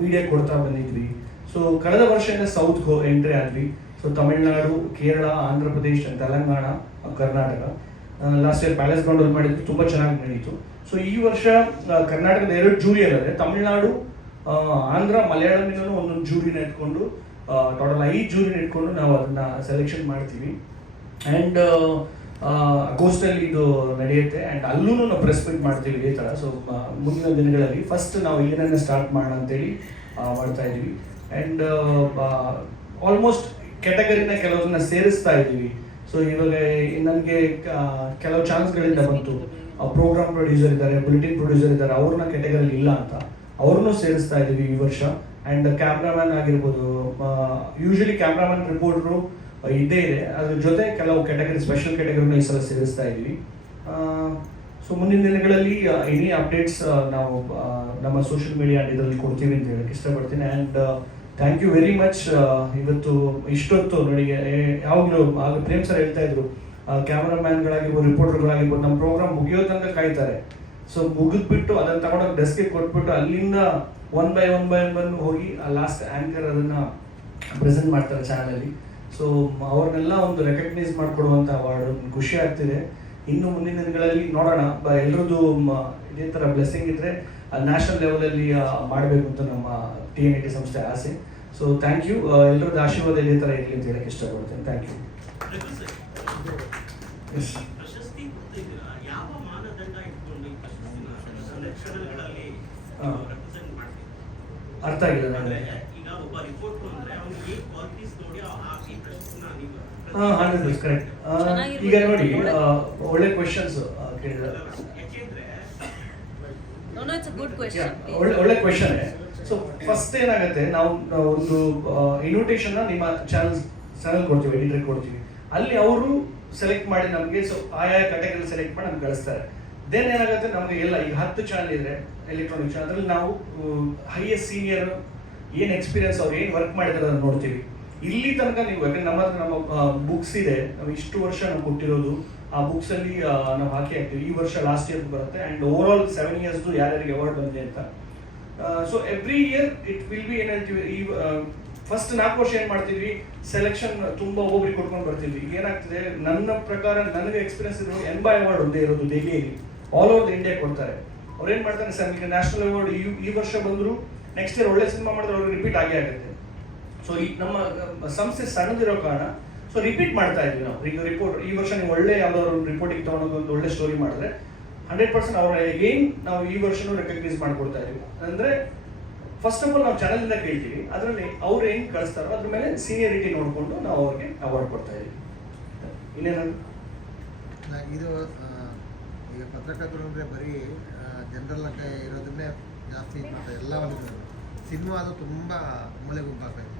ಮೀಡಿಯಾ ಕೊಡ್ತಾ ಬಂದಿದ್ವಿ. ಸೊ ಕಳೆದ ವರ್ಷದಿಂದ ಸೌತ್ಗೆ ಎಂಟ್ರಿ ಆದ್ವಿ. So Tamil Nadu, Kerala, Andhra Pradesh, Telangana, Karnataka. Last year palace ಗ್ರೌಂಡಲ್ಲಿ ಮಾಡಿದ್ದು ತುಂಬ ಚೆನ್ನಾಗಿ ನಡೀತು. ಸೊ ಈ ವರ್ಷ ಕರ್ನಾಟಕದ 2 ಜೂರಿ ಅಲ್ಲದೆ ತಮಿಳ್ನಾಡು, ಆಂಧ್ರ, ಮಲಯಾಳಂನಿಂದಲೂ ಒಂದೊಂದು ಜೂರಿನ ಇಟ್ಕೊಂಡು ಟೋಟಲ್ 5 ಜೂರಿನ ಇಟ್ಕೊಂಡು ನಾವು ಅದನ್ನು ಸೆಲೆಕ್ಷನ್ ಮಾಡ್ತೀವಿ. ಆ್ಯಂಡ್ ಅಗೋಸ್ಟಲ್ಲಿ ಇದು ನಡೆಯುತ್ತೆ. ಆ್ಯಂಡ್ ಅಲ್ಲೂ ನಾವು ಪ್ರೆಸ್ ಮೀಟ್ ಮಾಡ್ತೀವಿ ಇದೇ ಥರ. ಸೊ ಮುಂದಿನ ದಿನಗಳಲ್ಲಿ ಫಸ್ಟ್ ನಾವು ಇಲ್ಲಿಂದನೇ ಸ್ಟಾರ್ಟ್ ಮಾಡೋಣ ಅಂತೇಳಿ ಮಾಡ್ತಾ ಇದ್ದೀವಿ. ಆ್ಯಂಡ್ ಆಲ್ಮೋಸ್ಟ್ ಕೆಟಗರಿನ ಕೆಲವನ್ನ ಸೇರಿಸ್ತಾ ಇದ್ದೀವಿ. ಸೊ ಇವಾಗ ನನಗೆ ಕೆಲವು ಚಾನ್ಸ್ಗಳಿಂದ ಬಂತು, ಪ್ರೋಗ್ರಾಮ್ ಪ್ರೊಡ್ಯೂಸರ್ ಇದ್ದಾರೆ, ಬುಲೆಟಿನ್ ಪ್ರೊಡ್ಯೂಸರ್ ಇದ್ದಾರೆ, ಅವ್ರನ್ನ ಕೆಟಗರಿಲಿ ಇಲ್ಲ ಅಂತ ಅವ್ರನ್ನೂ ಸೇರಿಸ್ತಾ ಇದ್ದೀವಿ ಈ ವರ್ಷ. ಆ್ಯಂಡ್ ಕ್ಯಾಮ್ರಾಮನ್ ಆಗಿರ್ಬೋದು, ಯೂಶಲಿ ಕ್ಯಾಮ್ರಾಮನ್, ರಿಪೋರ್ಟ್ರು ಇದ್ದೇ ಇದೆ. ಅದ್ರ ಜೊತೆ ಕೆಲವು ಕ್ಯಾಟಗರಿ, ಸ್ಪೆಷಲ್ ಕ್ಯಾಟಗರಿನ ಈ ಸಲ ಸೇರಿಸ್ತಾ ಇದ್ದೀವಿ. ಸೊ ಮುಂದಿನ ದಿನಗಳಲ್ಲಿ ಎನಿ ಅಪ್ಡೇಟ್ಸ್ ನಾವು ನಮ್ಮ ಸೋಷಿಯಲ್ ಮೀಡಿಯಾ ಇದರಲ್ಲಿ ಕೊಡ್ತೀವಿ ಅಂತ ಹೇಳಕ್ಕೆ ಇಷ್ಟಪಡ್ತೀನಿ. And thank you very much. ಇವತ್ತು ಇಷ್ಟೊತ್ತು ನೋಡಿ, ಯಾವಾಗಲೂ ಆಗ ಪ್ರೇಮ್ ಸರ್ ಹೇಳ್ತಾ ಇದ್ರು, ಕ್ಯಾಮ್ರಾಮ್ಯಾನ್ಗಳಾಗಿರ್ಬೋದು, ರಿಪೋರ್ಟರ್ಗಳಾಗಿರ್ಬೋದು, ನಮ್ಮ ಪ್ರೋಗ್ರಾಮ್ ಮುಗಿಯೋ ತನಕ ಕಾಯ್ತಾರೆ. ಸೊ ಮುಗಿದ್ಬಿಟ್ಟು ಅದನ್ನು ತಗೊಂಡೋಗಿ ಡೆಸ್ಕಿಗೆ ಕೊಟ್ಬಿಟ್ಟು ಅಲ್ಲಿಂದ ಒನ್ ಬೈ ಒನ್ ಹೋಗಿ ಆ ಲಾಸ್ಟ್ ಆ್ಯಂಕರ್ ಅದನ್ನು ಪ್ರೆಸೆಂಟ್ ಮಾಡ್ತಾರೆ ಚಾನಲಲ್ಲಿ. ಸೊ ಅವ್ರನ್ನೆಲ್ಲ ಒಂದು ರೆಕಗ್ನೈಸ್ ಮಾಡಿಕೊಡುವಂಥ ಅವಾರ್ಡ್ ಖುಷಿ ಆಗ್ತಿದೆ. ಇನ್ನು ಮುಂದಿನ ದಿನಗಳಲ್ಲಿ ನೋಡೋಣ, ಎಲ್ಲರದ್ದು ಇದೇ ಥರ ಬ್ಲೆಸ್ಸಿಂಗ್ ಇದ್ದರೆ ನ್ಯಾಷನಲ್ ಲೆವೆಲಲ್ಲಿ ಮಾಡಬೇಕು ಅಂತ ನಮ್ಮ TNIT ಸಂಸ್ಥೆ ಆಸೆ. So thank you. ಎಲ್ಲರದ್ದು ಆಶೀರ್ವಾದ ಇದೇ ಥರ ಇರಲಿ ಅಂತ ಹೇಳಕ್ಕೆ ಇಷ್ಟಪಡ್ತೇನೆ. Thank you. ಅರ್ಥ ಆಗಿಲ್ಲ ನನಗೆ. 100% ಕರೆಕ್ಟ್. ಈಗ ನೋಡಿ, ಒಳ್ಳೆ ಕ್ವೆಶನ್ಸ್ ಕೇಳಿದ್ರೆ, ಒಳ್ಳೆ ಕ್ವೆಶನ್. ಸೊ ಫಸ್ಟ್ ಏನಾಗುತ್ತೆ, ನಾವು ಒಂದು ಇನ್ವಿಟೇಷನ್ ನಿಮ್ಮ ಚಾನಲ್ ಕೊಡ್ತೀವಿ, ಎಡಿಟರ್ ಕೊಡ್ತೀವಿ. ಅಲ್ಲಿ ಅವರು ಸೆಲೆಕ್ಟ್ ಮಾಡಿ ನಮಗೆ, ಸೊ ಆಯಾ ಕ್ಯಾಟಗರಿ ಸೆಲೆಕ್ಟ್ ಮಾಡಿ ನಮ್ಗೆ ಕಳಿಸ್ತಾರೆ. ದೆನ್ ಏನಾಗುತ್ತೆ, ನಮಗೆ ಎಲ್ಲ ಈಗ 10 ಚಾನಲ್ ಇದೆ ಎಲೆಕ್ಟ್ರಾನಿಕ್ ಚಾನಲ್, ಅದರಲ್ಲಿ ನಾವು ಹೈಯೆಸ್ಟ್ ಸೀನಿಯರ್ ಏನು ಎಕ್ಸ್ಪೀರಿಯನ್ಸ್, ಅವ್ರು ಏನು ವರ್ಕ್ ಮಾಡಿದಾರೆ ಅದನ್ನು ನೋಡ್ತೀವಿ. ಇಲ್ಲಿ ತನಕ ನೀವು, ಯಾಕಂದ್ರೆ ನಮ್ಮ ಹತ್ರ ನಮ್ಮ ಬುಕ್ಸ್ ಇದೆ, ನಾವು ಇಷ್ಟು ವರ್ಷ ನಾವು ಕೊಟ್ಟಿರೋದು ಆ ಬುಕ್ಸಲ್ಲಿ ನಾವು ಹಾಕಿ ಹಾಕ್ತೀವಿ. ಈ ವರ್ಷ ಲಾಸ್ಟ್ ಇಯರ್ ಬರುತ್ತೆ. ಆ್ಯಂಡ್ ಓವರ್ ಆಲ್ 7 ಇಯರ್ಸ್ದು ಯಾರ್ಯಾರಿಗೆ ಅವಾರ್ಡ್ ಬಂದಿದೆ ಅಂತ. So every year it will be, ಏನು ಹೇಳ್ತೀವಿ, ಈ ಫಸ್ಟ್ 4 ವರ್ಷ ಏನು ಮಾಡ್ತಿದ್ವಿ, ಸೆಲೆಕ್ಷನ್ ತುಂಬ ಒಬ್ಬೊಬ್ರಿಗೆ ಕೊಟ್ಕೊಂಡು ಬರ್ತಿದ್ವಿ. ಈಗ ಏನಾಗ್ತಿದೆ, ನನ್ನ ಪ್ರಕಾರ ನನಗೆ ಎಕ್ಸ್ಪೀರಿಯನ್ಸ್ ಇರೋ ಎಂಬೈ ಅವಾರ್ಡ್ ಒಂದೇ ಇರೋದು ದೆಹಲಿಯಲ್ಲಿ, ಆಲ್ ಓವರ್ ಇಂಡಿಯಾ ಕೊಡ್ತಾರೆ. ಅವ್ರು ಏನು ಮಾಡ್ತಾರೆ ಸರ್, ಈಗ ನ್ಯಾಷನಲ್ ಅವಾರ್ಡ್ ಈ ವರ್ಷ ಬಂದರು, ನೆಕ್ಸ್ಟ್ ಇಯರ್ ಒಳ್ಳೆ ಸಿನಿಮಾ ಮಾಡಿದ್ರೆ ಅವ್ರಿಗೆ ರಿಪೀಟ್ ಆಗೇ ಆಗುತ್ತೆ. ಸೊ ಈ ನಮ್ಮ ಸಂಸ್ಥೆ ಸಣ್ಣದಿರೋ ಕಾರಣ ಸೊ ರಿಪೀಟ್ ಮಾಡ್ತಾ ಇದ್ವಿ ನಾವು. ಈಗ ರಿಪೋರ್ಟ್ ಈ ವರ್ಷ ನೀವು ಒಳ್ಳೆ ಯಾವುದಾದ್ರು ರಿಪೋರ್ಟಿಂಗ್ ತೊಗೊಂಡೋಗಿ ಒಂದು ಒಳ್ಳೆ ಸ್ಟೋರಿ ಮಾಡಿದ್ರೆ 100% ಅವ್ರ ಏನು ನಾವು ಈ ವರ್ಷನೂ ರೆಕಗ್ನೈಸ್ ಮಾಡ್ಕೊಡ್ತಾ ಇದೀವಿ. ಅಂದರೆ ಫಸ್ಟ್ ಆಫ್ ಆಲ್ ನಾವು ಚಾನಲಿಂದ ಕೇಳ್ತೀವಿ, ಅದರಲ್ಲಿ ಅವ್ರು ಏನು ಕಳಿಸ್ತಾರೋ ಅದ್ರ ಮೇಲೆ ಸೀನಿಯರಿಟಿ ನೋಡಿಕೊಂಡು ನಾವು ಅವ್ರಿಗೆ ಅವಾರ್ಡ್ ಕೊಡ್ತಾ ಇದೀವಿ. ಇನ್ನೇನಾದ್ರು ಇದು ಈಗ ಪತ್ರಕರ್ತರು ಅಂದರೆ ಬರೀ ಜನರಲ್ ಆಗಿ ಇರೋದನ್ನೇ ಜಾಸ್ತಿ ಇದು ಮಾಡ್ತಾರೆ. ಎಲ್ಲ ಒಂದು ಸಿನಿಮಾ ಅದು ತುಂಬ ಮೂಲೆ ಗುಂಪಾಗ್ತಾ ಇದೆ.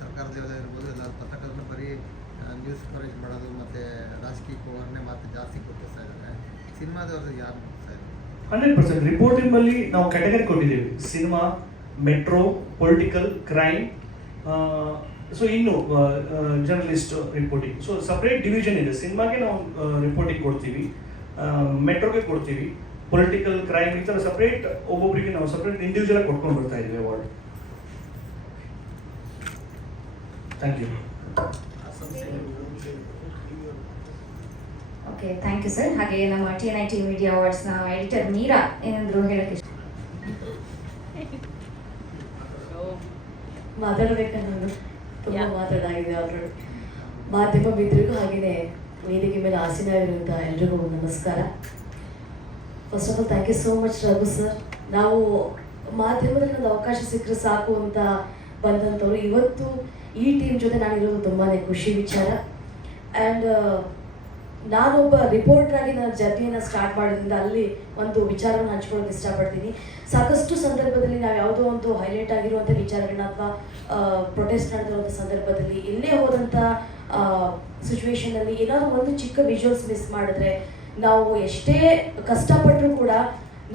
ಸರ್ಕಾರದ ಲೆವೆಲ್ ಇರ್ಬೋದು, ಎಲ್ಲ ಪತ್ರಕರ್ತರು ಬರೀ ನ್ಯೂಸ್ ಕವರೇಜ್ ಮಾಡೋದು ಮತ್ತು ರಾಜಕೀಯ ಪವರ್ನೇ ಮಾತ್ರ ಜಾಸ್ತಿ ಕೊಟ್ಟಿಸ್ತಾ ಇದ್ದಾರೆ. ಸಿನಿಮಾದವ್ರದ್ದು ಯಾರು ಮಾಡ್ತಾ ಇದ್ದಾರೆ? 100% ರಿಪೋರ್ಟಿಂಗ್ ಅಲ್ಲಿ ನಾವು ಕ್ಯಾಟಗರಿ ಕೊಟ್ಟಿದ್ದೀವಿ, cinema, metro, political, crime, so ಇನ್ನು journalist reporting. So separate division ಇದೆ. ಸಿನಿಮಾಗೆ ನಾವು ರಿಪೋರ್ಟಿಂಗ್ ಕೊಡ್ತೀವಿ, ಮೆಟ್ರೋಗೆ ಕೊಡ್ತೀವಿ, ಪೊಲಿಟಿಕಲ್, ಕ್ರೈಮ್, ಈ ಥರ ಸಪ್ರೇಟ್ ಒಬ್ಬೊಬ್ಬರಿಗೆ ನಾವು ಸಪ್ರೇಟ್ ಇಂಡಿವಿಜುವಲ್ ಆಗಿ ಕೊಟ್ಕೊಂಡು ಬರ್ತಾ ಇದ್ದೀವಿ award. Thank you. Okay, thank you sir. ಹಾಗೆ ನಮ್ಮ TNIT ಮೀಡಿಯಾ ಅವಾರ್ಡ್ಸ್ನ ಎಡಿಟರ್ ಮೀರಾ ಏನಾದರೂ ಹೇಳಕ್ಕೆ ಇಷ್ಟ? ಮಾತಾಡಬೇಕನ್ನೋದು ತುಂಬ ಮಾತಾಡಾಗಿದೆ ಆಲ್ರೆಡಿ. ಮಾಧ್ಯಮ ಮಿತ್ರರಿಗೂ ಹಾಗೆಯೇ ವೇದಿಕೆ ಮೇಲೆ ಆಸೀನರಾಗಿರುವಂಥ ಎಲ್ರಿಗೂ ನಮಸ್ಕಾರ. First of all thank you so much Raghu sir. ನಾವು ಮಾಧ್ಯಮದಲ್ಲಿ ಒಂದು ಅವಕಾಶ ಸಿಕ್ಕರೆ ಸಾಕು ಅಂತ ಬಂದಂಥವ್ರು. ಇವತ್ತು ಈ ಟೀಮ್ ಜೊತೆ ನಾನಿರೋದು ತುಂಬಾ ಖುಷಿ ವಿಚಾರ. ಆ್ಯಂಡ್ ನಾನೊಬ್ಬ ರಿಪೋರ್ಟರ್ ಆಗಿ ನನ್ನ ಜರ್ನಿಯನ್ನು ಸ್ಟಾರ್ಟ್ ಮಾಡೋದ್ರಿಂದ ಅಲ್ಲಿ ಒಂದು ವಿಚಾರವನ್ನು ಹಂಚ್ಕೊಳ್ಳೋಕೆ ಇಷ್ಟಪಡ್ತೀನಿ. ಸಾಕಷ್ಟು ಸಂದರ್ಭದಲ್ಲಿ ನಾವು ಯಾವುದೋ ಒಂದು ಹೈಲೈಟ್ ಆಗಿರುವಂಥ ವಿಚಾರಗಳನ್ನ ಅಥವಾ ಪ್ರೊಟೆಸ್ಟ್ ನಡೆದಿರುವಂಥ ಸಂದರ್ಭದಲ್ಲಿ ಎಲ್ಲೇ ಹೋದಂಥ ಸಿಚುವೇಶನಲ್ಲಿ ಏನಾದರೂ ಒಂದು ಚಿಕ್ಕ ವಿಜುವಲ್ಸ್ ಮಿಸ್ ಮಾಡಿದ್ರೆ ನಾವು ಎಷ್ಟೇ ಕಷ್ಟಪಟ್ಟರೂ ಕೂಡ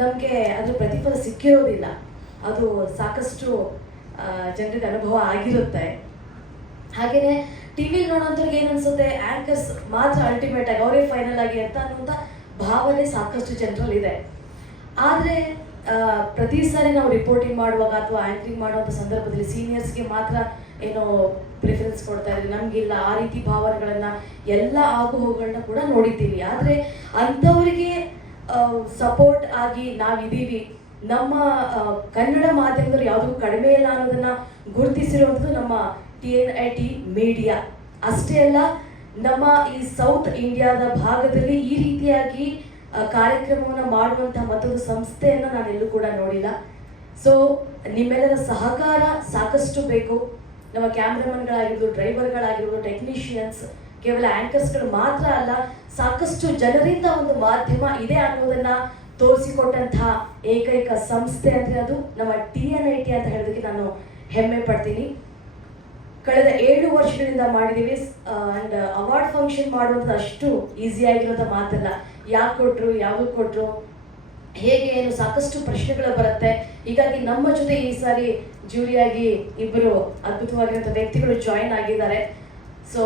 ನಮಗೆ ಅದ್ರ ಪ್ರತಿಫಲ ಸಿಕ್ಕಿರೋದಿಲ್ಲ. ಅದು ಸಾಕಷ್ಟು ಜನರಿಗೆ ಅನುಭವ ಆಗಿರುತ್ತೆ. ಹಾಗೆಯೇ ಟಿ ವಿಲಿ ನೋಡೋಂಥವ್ರಿಗೆ ಏನು ಅನಿಸುತ್ತೆ, ಆ್ಯಂಕರ್ಸ್ ಮಾತ್ರ ಅಲ್ಟಿಮೇಟ್ ಆಗಿ ಅವರೇ ಫೈನಲ್ ಆಗಿ ಅಂತ ಅನ್ನುವಂಥ ಭಾವನೆ ಸಾಕಷ್ಟು ಜನರಲ್ಲಿದೆ. ಆದರೆ ಪ್ರತಿ ಸಾರಿ ನಾವು ರಿಪೋರ್ಟಿಂಗ್ ಮಾಡುವಾಗ ಅಥವಾ ಆ್ಯಂಕರಿಂಗ್ ಮಾಡುವಂಥ ಸಂದರ್ಭದಲ್ಲಿ ಸೀನಿಯರ್ಸ್ಗೆ ಮಾತ್ರ ಏನೋ ಪ್ರಿಫರೆನ್ಸ್ ಕೊಡ್ತಾ ಇದ್ದೀವಿ, ನಮಗಿಲ್ಲ ಆ ರೀತಿ ಭಾವನೆಗಳನ್ನು ಎಲ್ಲ ಆಗುಹೋಗುಗಳನ್ನ ಕೂಡ ನೋಡಿದ್ದೀವಿ. ಆದರೆ ಅಂಥವರಿಗೆ ಸಪೋರ್ಟ್ ಆಗಿ ನಾವಿದ್ದೀವಿ. ನಮ್ಮ ಕನ್ನಡ ಮಾಧ್ಯಮದವರು ಯಾವುದೂ ಕಡಿಮೆ ಇಲ್ಲ ಅನ್ನೋದನ್ನು ಗುರುತಿಸಿರುವಂಥದ್ದು ನಮ್ಮ TNIT ಮೀಡಿಯಾ. ಅಷ್ಟೇ ಅಲ್ಲ, ನಮ್ಮ ಈ ಸೌತ್ ಇಂಡಿಯಾದ ಭಾಗದಲ್ಲಿ ಈ ರೀತಿಯಾಗಿ ಕಾರ್ಯಕ್ರಮವನ್ನು ಮಾಡುವಂಥ ಮತ್ತೊಂದು ಸಂಸ್ಥೆಯನ್ನು ನಾನೆಲ್ಲೂ ಕೂಡ ನೋಡಿಲ್ಲ. ಸೊ ನಿಮ್ಮೆಲ್ಲರ ಸಹಕಾರ ಸಾಕಷ್ಟು ಬೇಕು. ನಮ್ಮ ಕ್ಯಾಮ್ರಾಮನ್ಗಳಾಗಿರ್ಬೋದು, ಡ್ರೈವರ್ಗಳಾಗಿರ್ಬೋದು, ಟೆಕ್ನಿಷಿಯನ್ಸ್, ಕೇವಲ ಆ್ಯಂಕರ್ಸ್ಗಳು ಮಾತ್ರ ಅಲ್ಲ, ಸಾಕಷ್ಟು ಜನರಿಂದ ಒಂದು ಮಾಧ್ಯಮ ಇದೆ ಅನ್ನೋದನ್ನು ತೋರಿಸಿಕೊಟ್ಟಂತಹ ಏಕೈಕ ಸಂಸ್ಥೆ ಅಂದರೆ ಅದು ನಮ್ಮ TNIT ಅಂತ ಹೇಳೋದಕ್ಕೆ ನಾನು ಹೆಮ್ಮೆ ಪಡ್ತೀನಿ. ಕಳೆದ 7 ವರ್ಷಗಳಿಂದ ಮಾಡಿದ್ದೀವಿ. ಆ್ಯಂಡ್ ಅವಾರ್ಡ್ ಫಂಕ್ಷನ್ ಮಾಡುವಂಥದ್ದು ಅಷ್ಟು ಈಸಿ ಆಗಿರೋಂಥ ಮಾತಲ್ಲ. ಯಾಕೆ ಕೊಟ್ಟರು, ಯಾವಾಗ ಕೊಟ್ಟರು, ಹೇಗೆ ಏನು ಸಾಕಷ್ಟು ಪ್ರಶ್ನೆಗಳು ಬರುತ್ತೆ. ಹೀಗಾಗಿ ನಮ್ಮ ಜೊತೆ ಈ ಸಾರಿ ಜೂರಿಯಾಗಿ ಇಬ್ಬರು ಅದ್ಭುತವಾಗಿರುವಂಥ ವ್ಯಕ್ತಿಗಳು ಜಾಯಿನ್ ಆಗಿದ್ದಾರೆ. ಸೊ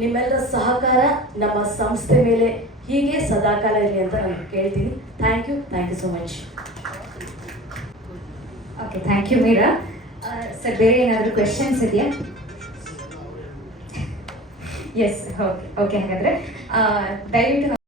ನಿಮ್ಮೆಲ್ಲರ ಸಹಕಾರ ನಮ್ಮ ಸಂಸ್ಥೆ ಮೇಲೆ ಹೀಗೆ ಸದಾಕಾಲ ಇರಲಿ ಅಂತ ನಾನು ಕೇಳ್ತೀನಿ. Thank you so much. Okay, thank you Meera. Sir, ಬೇರೆ ಏನಾದರೂ ಕ್ವೆಶನ್ಸ್ ಇದೆಯಾ? ಎಸ್, ಓಕೆ ಹಾಗಾದರೆ ದಯವಿಟ್ಟು